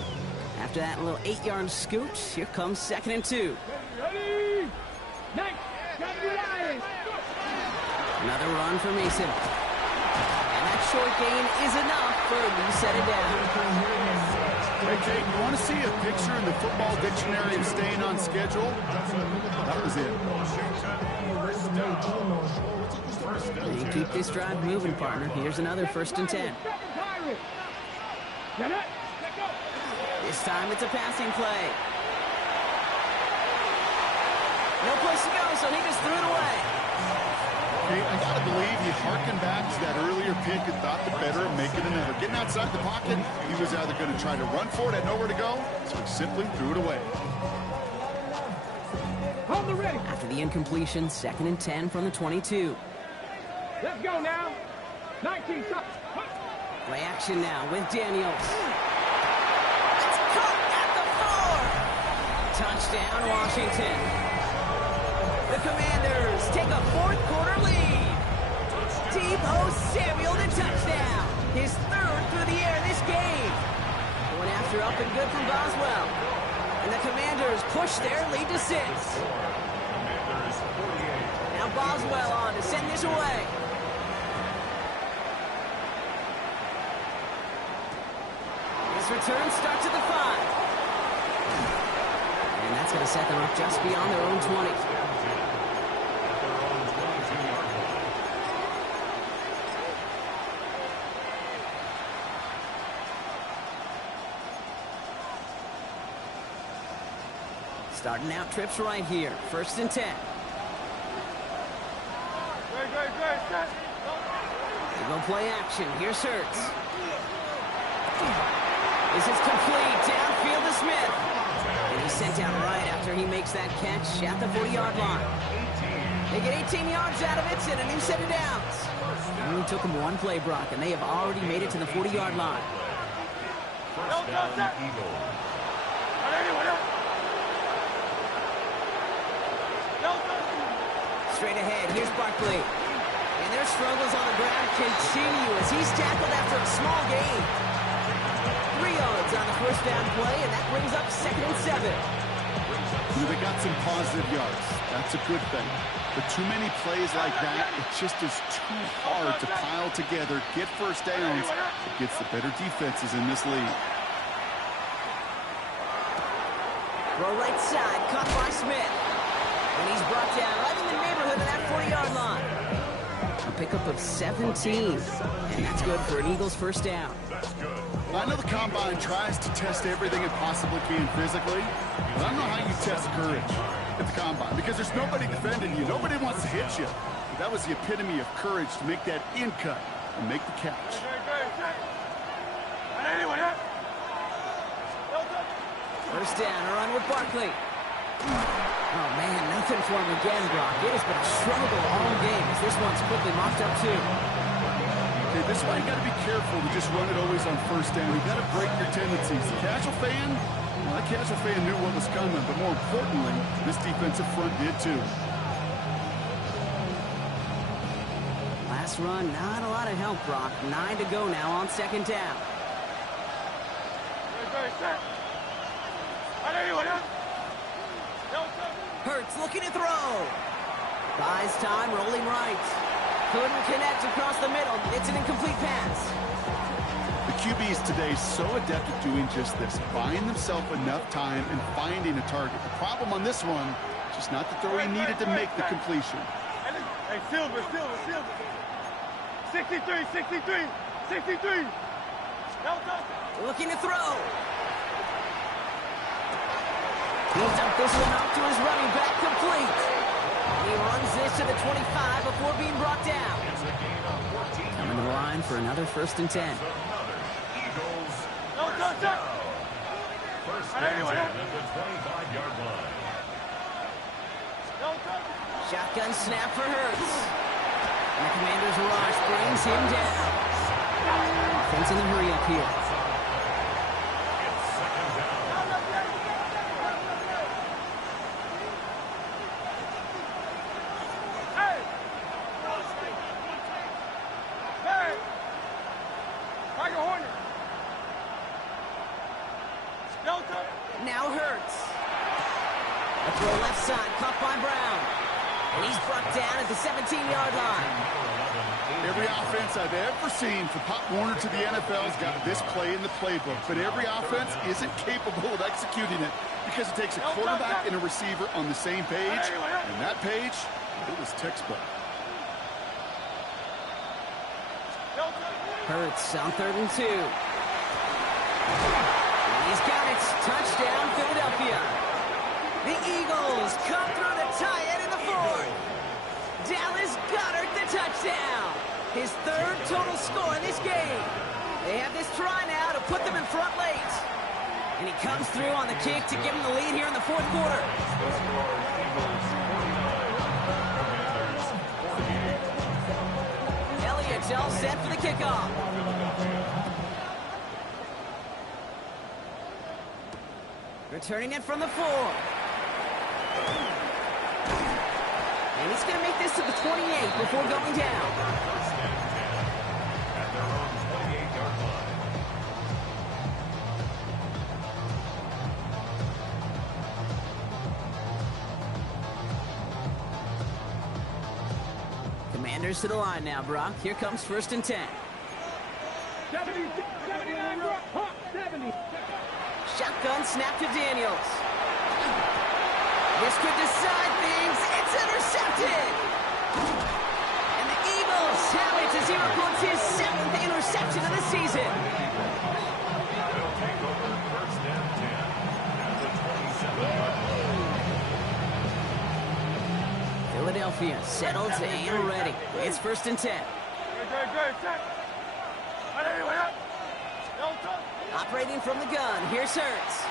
After that little 8-yard scoot, here comes 2nd and 2. Ready. Nice. Got the Lions. Another run for Mason. And that short gain is enough for a new set of downs. Hey, Kate, you want to see a picture in the football dictionary of staying on schedule? That was it. They keep this drive moving, partner. Here's another 1st and 10. Get it. This time it's a passing play. No place to go, so he just threw it away. Hey, I gotta believe he harkened back to that earlier pick and thought the better of making another. Getting outside the pocket, he was either going to try to run for it, had nowhere to go, so he simply threw it away. On the ready. After the incompletion, 2nd and 10 from the 22. Let's go now. 19 shots. Play action now with Daniels. It's caught at the 4. Touchdown, Washington. The Commanders take a 4th quarter lead. Deebo Samuel to touchdown. His 3rd through the air this game. Going after up and good from Boswell. And the Commanders push their lead to 6. Now Boswell on to send this away. This return starts at the 5. And that's going to set them up just beyond their own 20. Starting out trips right here. 1st and 10. They go play action. Here's Hurts. This is complete. Downfield to Smith. And he's sent out right after he makes that catch at the 40-yard line. They get 18 yards out of it and a new set of downs. It only took them one play, Brock, and they have already made it to the 40-yard line. First down, Eagles. Straight ahead, here's Barkley. And their struggles on the ground continue as he's tackled after a small gain. 3 yards on the first down play, and that brings up 2nd and 7. They got some positive yards. That's a good thing. But too many plays like that, it just is too hard to pile together, get first downs against the better defenses in this league. Throw right side, caught by Smith. And he's brought down right in the neighborhood of that 40-yard line. A pickup of 17. And that's good for an Eagles first down. I know the Combine tries to test everything it possibly can physically, but I don't know how you test courage at the Combine because there's nobody defending you. Nobody wants to hit you. But that was the epitome of courage to make that in cut and make the catch. First down, a run with Barkley. Oh, man, nothing for him again, Brock. It has been a struggle all game as this one's quickly mocked up, too. Okay, this is why you got to be careful to just run it always on first down. You got to break your tendencies. The casual fan, well, that casual fan knew what was coming, but more importantly, this defensive front did, too. Last run, not a lot of help, Brock. 9 to go now on 2nd down. Hurts looking to throw. Buys time, rolling right. Couldn't connect across the middle. It's an incomplete pass. The QBs today so adept at doing just this, buying themselves enough time and finding a target. The problem on this one, just not the throw he needed to make the completion. Hey, Silver. 63. Looking to throw. He dumped this one off to his running back, complete. He runs this to the 25 before being brought down. Coming to the line for another 1st and 10. First down at the 25-yard line. Shotgun snap for Hurts. And the Commander's rush brings him down. Offense in the hurry up here. It's 2nd down. Now Hurts. A throw left side, caught by Brown. And he's brought down at the 17-yard line. Every offense I've ever seen from Pop Warner to the NFL's got this play in the playbook, but every offense isn't capable of executing it because it takes a quarterback and a receiver on the same page, and that page, it was textbook. Hurts on 3rd and 2. He's got it. Touchdown, Philadelphia. The Eagles come through to tie it in the 4th. Dallas Goedert the touchdown. His 3rd total score in this game. They have this try now to put them in front late. And he comes through on the kick to give them the lead here in the 4th quarter. Elliott's all set for the kickoff. Returning it from the 4. And he's going to make this to the 28 before going down. First and 10 at their own 28-yard line. Commanders to the line now, Brock. Here comes 1st and 10. 79, bro. 70. Shotgun snap to Daniels. This could decide things. It's intercepted. And the Eagles have it as he reports his 7th interception of the season. They'll take over 1st and 10 at the 27-yard line. Philadelphia settled and ready. It's 1st and 10. Operating from the gun, here's Hurts.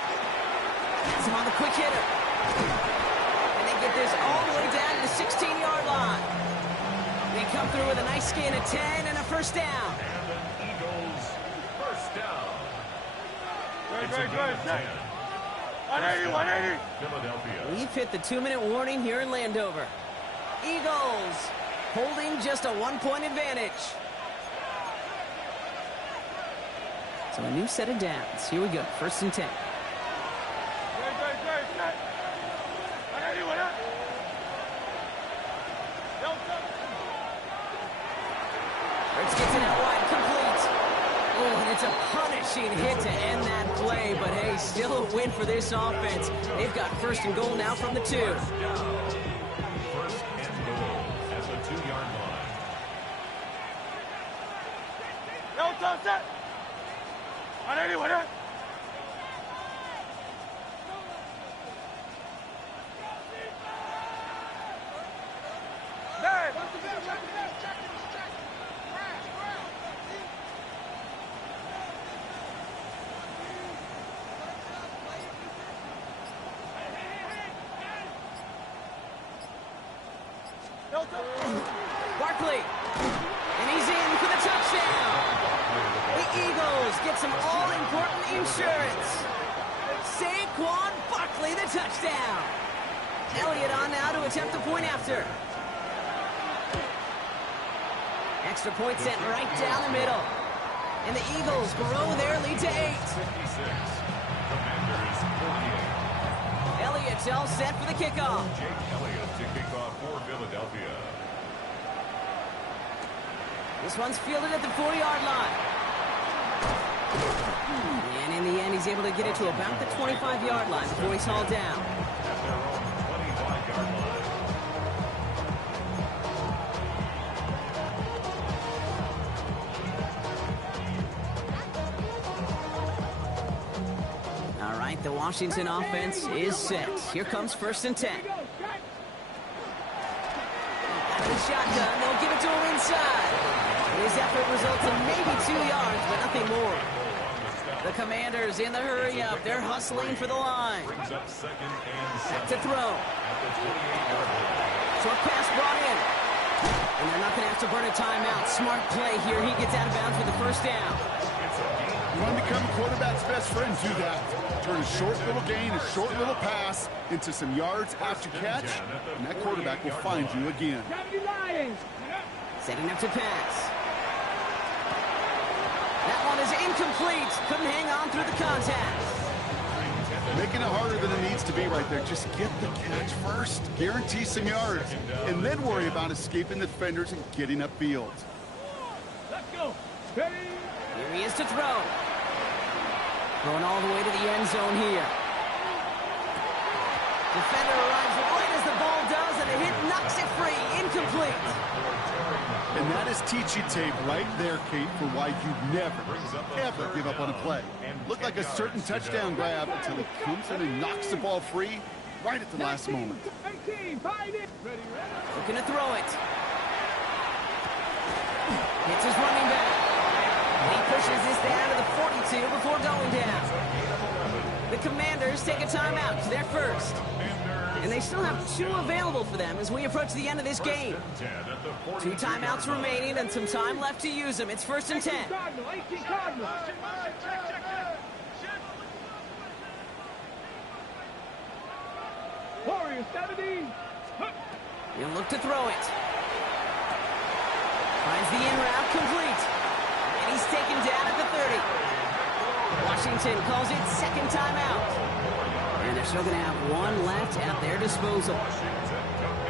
That's him on the quick hitter. And they get this all the way down to the 16-yard line. through with a nice gain of 10 and a first down. And an Eagles first down. Good. 180, 180. Philadelphia. We've hit the 2-minute warning here in Landover. Eagles holding just a 1-point advantage. So a new set of downs. Here we go. First and 10. Hurts gets it out wide, complete. Oh, and it's a punishing hit to end that play, but hey, still a win for this offense. They've got first and goal now from the 2. First and goal at the 2-yard line. Set. 180, 180. Barkley, and he's in for the touchdown. The Eagles get some all-important insurance. Saquon Barkley, the touchdown. Elliott on now to attempt the point after. Extra point sent right down the middle. And the Eagles grow their lead to 8. 56. Commanders 48. Elliott's all set for the kickoff. Jake Elliott to kick off for Philadelphia. This one's fielded at the 4-yard line. And in the end, he's able to get it to about the 25-yard line before he's hauled down. At their own 25-yard line. All right, the Washington offense is set. Here comes first and 10. Out of the shotgun, they'll give it to him inside. His effort results in maybe 2 yards, but nothing more. The Commanders in the hurry up. They're hustling for the line. Brings up second and Back 7 to throw. at the 28-yard line. Short pass brought in. And they're not going to have to burn a timeout. Smart play here. He gets out of bounds with the first down. You want to become a quarterback's best friend, do that. Turn a short little gain, a short little pass into some yards after catch, and that quarterback will find you again. Setting up to pass. That one is incomplete. Couldn't hang on through the contact. Making it harder than it needs to be right there. Just get the catch first. Guarantee some yards. And then worry about escaping the defenders and getting upfield. Let's go. Ready? Here he is to throw. Going all the way to the end zone here. Defender arrives right as the ball does, and a hit knocks it free. Incomplete. And that is teaching tape right there, Kate, for why you never, ever give up on a play. Look like a certain touchdown grab until he comes in and knocks the ball free right at the last moment. 19, find it. Ready, ready. Looking to throw it. Hits his running back. He pushes this down to the 42 before going down. The Commanders take a timeout. They're first. And they still have 2 available for them as we approach the end of this game. 2 timeouts remaining and some time left to use them. It's first and 10. Cardinal, 18 Cardinal. Warriors 70. He'll look to throw it. Finds the in route complete. And he's taken down at the 30. Washington calls it second timeout. And they're still going to have 1 left at their disposal.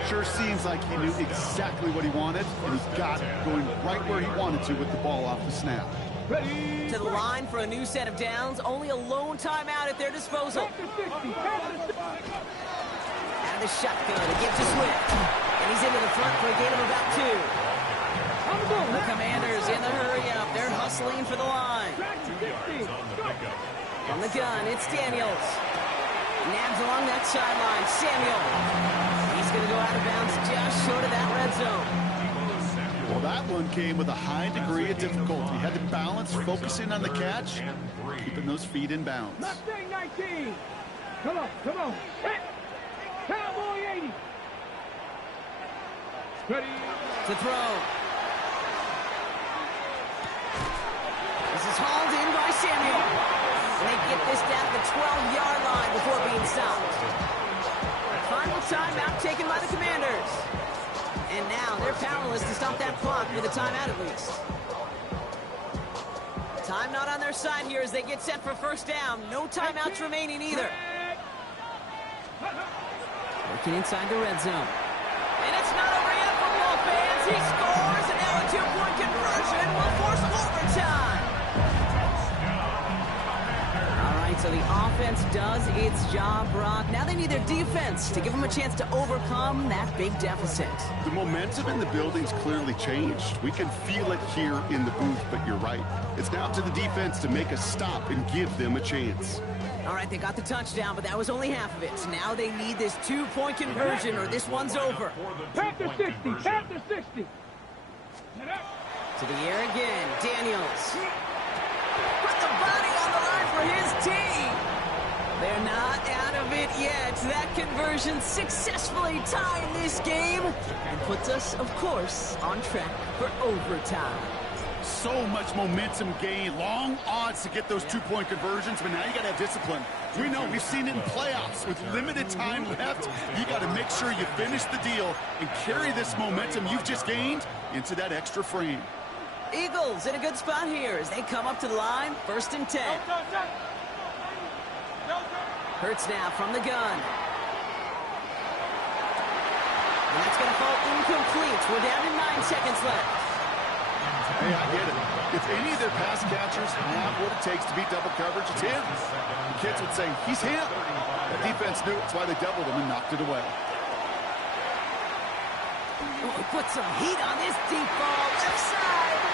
Sure seems like he knew exactly what he wanted, and he got it, going right where he wanted to with the ball off the snap. Ready. To the line for a new set of downs. Only a lone timeout at their disposal. Back to 60. Out of the shotgun to give to Swift. And he's into the front for a gain of about 2. The Commanders in the hurry up. They're hustling for the line. Back to 60. On the gun, it's Daniels. Nabs along that sideline. Samuel. He's going to go out of bounds just short of that red zone. Well, that one came with a high degree of difficulty. He had to balance, focusing on the catch, keeping those feet in bounds. Mustang 19. Come on, come on. Hit. Cowboy 80. Ready. To throw. Samuel. And they get this down to the 12-yard line before being stopped. Final timeout taken by the Commanders. And now they're powerless to stop that clock with a timeout at least. Time not on their side here as they get set for first down. No timeouts remaining either. Working inside the red zone. And it's not over yet, football fans. He scores, and now a two-point conversion will force overtime. All right, so the offense does its job, Brock. Now they need their defense to give them a chance to overcome that big deficit. The momentum in the building's clearly changed. We can feel it here in the booth, but you're right. It's now to the defense to make a stop and give them a chance. All right, they got the touchdown, but that was only half of it. Now they need this two-point conversion or this one's over. Panther 60, Panther 60. To the air again, Daniels. Put the body on the line for his team. They're not out of it yet. That conversion successfully tying this game and puts us, of course, on track for overtime. So much momentum gain, long odds to get those two-point conversions, but now you got to have discipline. We know, we've seen it in playoffs. With limited time left, you got to make sure you finish the deal and carry this momentum you've just gained into that extra frame. Eagles in a good spot here as they come up to the line, 1st and 10. Hurts now from the gun. And that's going to fall incomplete. We're down to 9 seconds left. Hey, I get it. If any of their pass catchers have what it takes to beat double coverage, it's him. The kids would say, he's him. The defense knew it. That's why they doubled him and knocked it away. Oh, put some heat on this deep ball. Left side.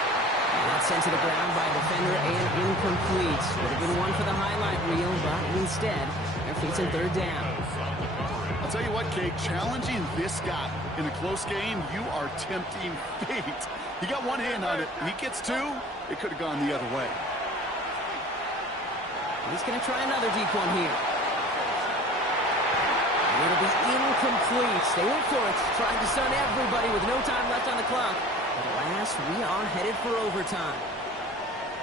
And that's sent to the ground by a defender and incomplete. Would have been one for the highlight reel, but instead, they're facing 3rd down. I'll tell you what, Kate, challenging this guy in a close game, you are tempting fate. He got one hand on it. He gets 2. It could have gone the other way. He's going to try another deep one here. And it'll be incomplete. They went for it, trying to stun everybody with no time left on the clock. But alas, we are headed for overtime.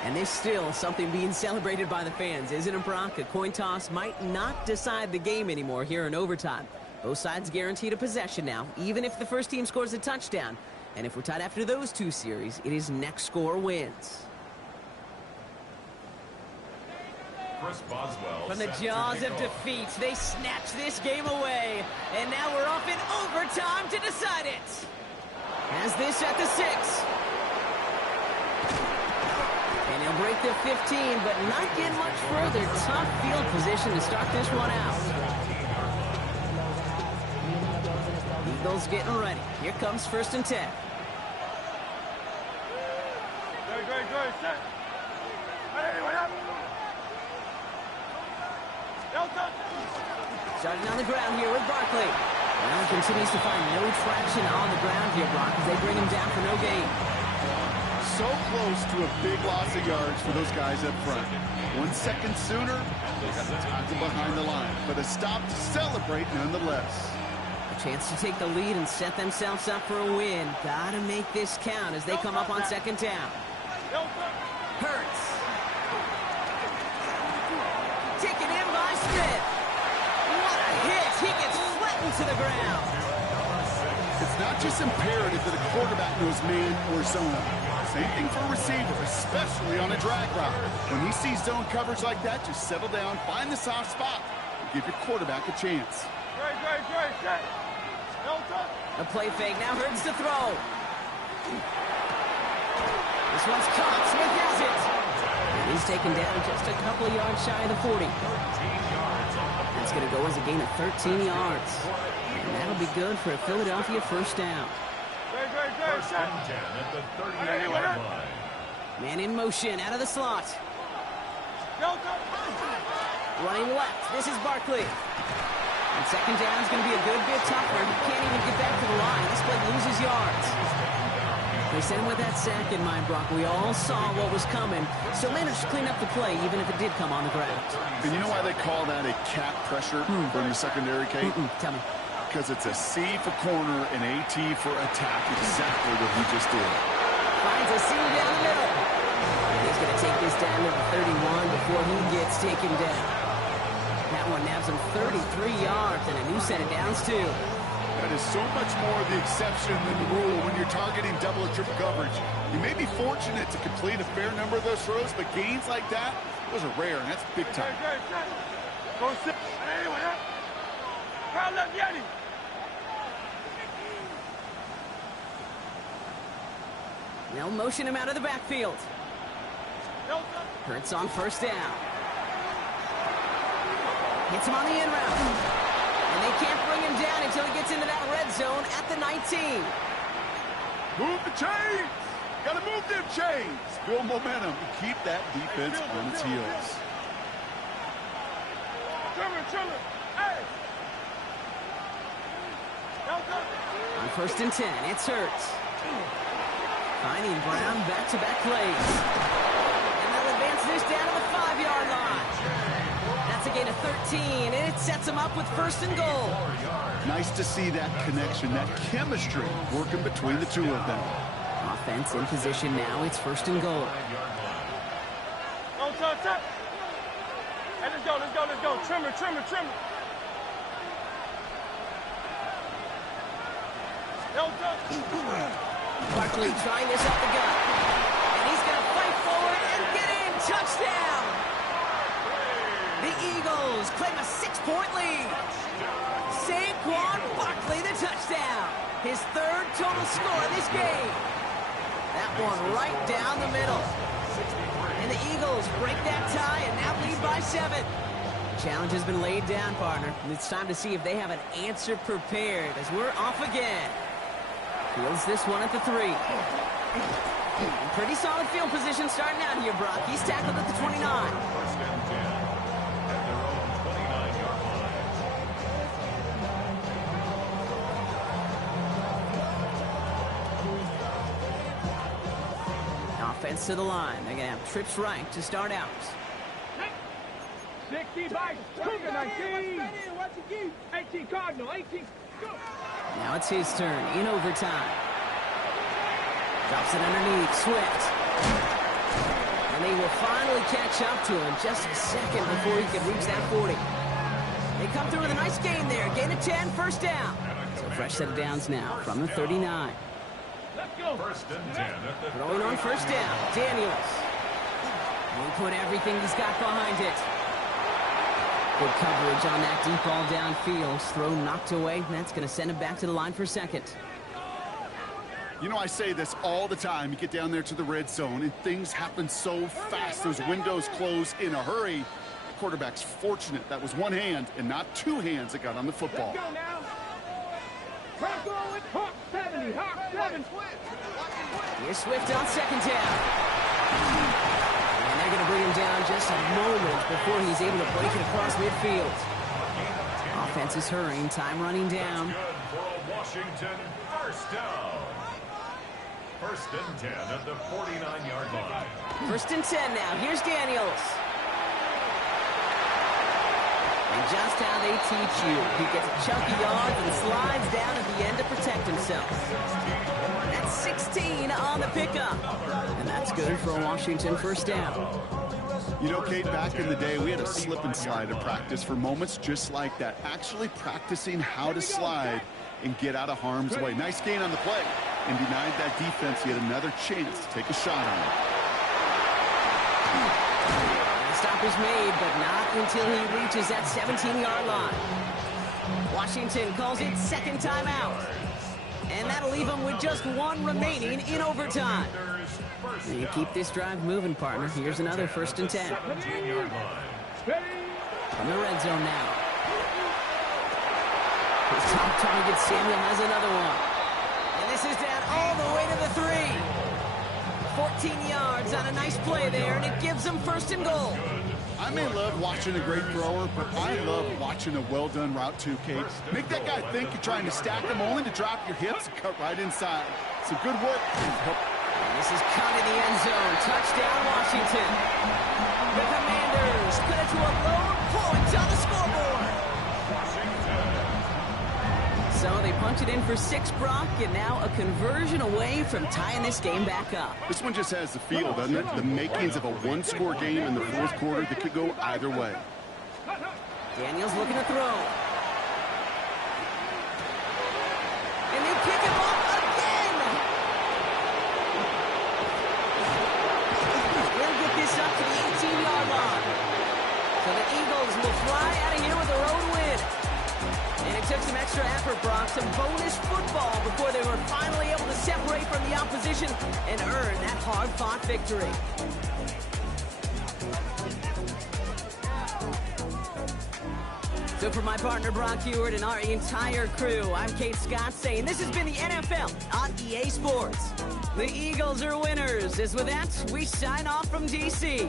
And there's still something being celebrated by the fans, isn't it, Brock? A coin toss might not decide the game anymore here in overtime. Both sides guaranteed a possession now, even if the first team scores a touchdown. And if we're tied after those 2 series, it is next score wins. Chris Boswell From the jaws of defeat, they snatch this game away. And now we're off in overtime to decide it. Has this at the 6. And he'll break the 15, but not get much further. Tough field position to start this one out. Eagles getting ready. Here comes 1st and 10. Starting on the ground here with Barkley. Well, he continues to find no traction on the ground here, Brock, as they bring him down for no gain. So close to a big loss of yards for those guys up front. 1 second sooner, they got to tackle behind the line. But a stop to celebrate nonetheless. A chance to take the lead and set themselves up for a win. Gotta make this count as they come up on 2nd down. Hurts. Taken in by Smith. What a hit. He gets flattened to the ground. It's not just imperative that a quarterback knows man or zone. Same thing for a receiver, especially on a drag route. When he sees zone coverage like that, just settle down, find the soft spot, and give your quarterback a chance. A play fake now Hurts to throw. This one's caught. Smith has it. And he's taken down just a couple of yards shy of the 40. That's going to go as a gain of 13 yards. And that'll be good for a Philadelphia 1st down. 1st and 10 at the 38-yard line. Man in motion out of the slot. Running left. This is Barkley. And 2nd down is going to be a good bit tougher. He can't even get back to the line. This play loses yards. They sent him with that sack in mind, Brock. We all saw what was coming. Still managed to clean up the play, even if it did come on the ground. And you know why they call that a cap pressure from the secondary, Kate? Tell me. Because it's a C for corner and AT for attack. Exactly what he just did. Finds a seam down the middle. And he's going to take this down to the 31 before he gets taken down. That one nabs him 33 yards and a new set of downs, too. That is so much more the exception than the rule when you're targeting double or triple coverage. You may be fortunate to complete a fair number of those throws, but gains like that, those are rare, and that's big time. They'll motion him out of the backfield. Hurts on first down. Hits him on the in route. And they can't bring him down until he gets into that red zone at the 19. Move the chains! Gotta move them chains! Build momentum and keep that defense on its heels. On first and 10, it's Hurts. Finding Brown back-to-back plays. And they'll advance this down to the 5-yard line. That's a gain of 13, and it sets them up with first and goal. Nice to see that connection, that chemistry working between the two of them. Offense in position now. It's first and goal. Hey, let's go. Trimmer. Barkley trying this up the gut. And he's going to fight forward and get in. Touchdown! The Eagles claim a 6-point lead. Saquon Barkley, the touchdown. His third total score this game. That one right down the middle. And the Eagles break that tie and now lead by 7. Challenge has been laid down, partner. And it's time to see if they have an answer prepared as we're off again. Fields this one at the 3. Pretty solid field position starting out here, Brock. He's tackled at the 29. First and 10 at their own 29-yard line. Offense to the line. They're going to have trips right to start out. 60 by Cougar, 19. 18 Cardinal, 18. Go. Now it's his turn in overtime. Drops it underneath. Swift. And they will finally catch up to him just a second before he can reach that 40. They come through with a nice gain there. Gain of 10, first down. So a fresh set of downs now from the 39. Let's go. First and 10 at the Throwing on first down. Daniels. He put everything he's got behind it. Good coverage on that deep ball downfield. Throw knocked away, and that's going to send him back to the line for second. You know, I say this all the time. You get down there to the red zone, and things happen so fast. Those windows close in a hurry. The quarterback's fortunate that was one hand and not two hands that got on the football. Let's go now. Bronco with Hawk 70. Hawk 7. Here's Swift on second down. And they're going to bring him down just a moment before he's able to break it across midfield. Offense is hurrying, time running down. Good for a Washington first down. First and 10 at the 49-yard line. First and 10 now. Here's Daniels. And just how they teach you. He gets a chunky yard and slides down at the end to protect himself. That's 16 on the pickup. And that's good for a Washington first down. You know, Kate, back in the day, we had a slip and slide at practice for moments just like that. Actually practicing how to slide and get out of harm's way. Nice gain on the play. And denied that defense yet another chance to take a shot on it. The stop is made, but not until he reaches that 17-yard line. Washington calls it second timeout. And that'll leave him with just one remaining in overtime. And you keep this drive moving, partner. Here's another first and 10. From the red zone now. His top target, Samuel, has another one. And this is down all the way to the 3. 14 yards on a nice play there, and it gives them first and goal. I may love watching a great thrower, but I love watching a well-done route too, Kate. Make that guy think you're trying to stack them only to drop your hips and cut right inside. It's a good work. And this is caught in the end zone. Touchdown, Washington. The Commanders cut it to a lone point on the scoreboard. So they punch it in for 6, Brock, and now a conversion away from tying this game back up. This one just has the feel, doesn't it? The makings of a one-score game in the fourth quarter that could go either way. Daniels looking to throw. And they kick him off again. They'll get this up to the 18-yard line. So the Eagles will fly out of here with a road win. And it took some extra effort, Brock, some bonus football before they were finally able to separate from the opposition and earn that hard-fought victory. So for my partner, Brock Huard, and our entire crew, I'm Kate Scott saying this has been the NFL on EA Sports. The Eagles are winners. As with that, we sign off from D.C.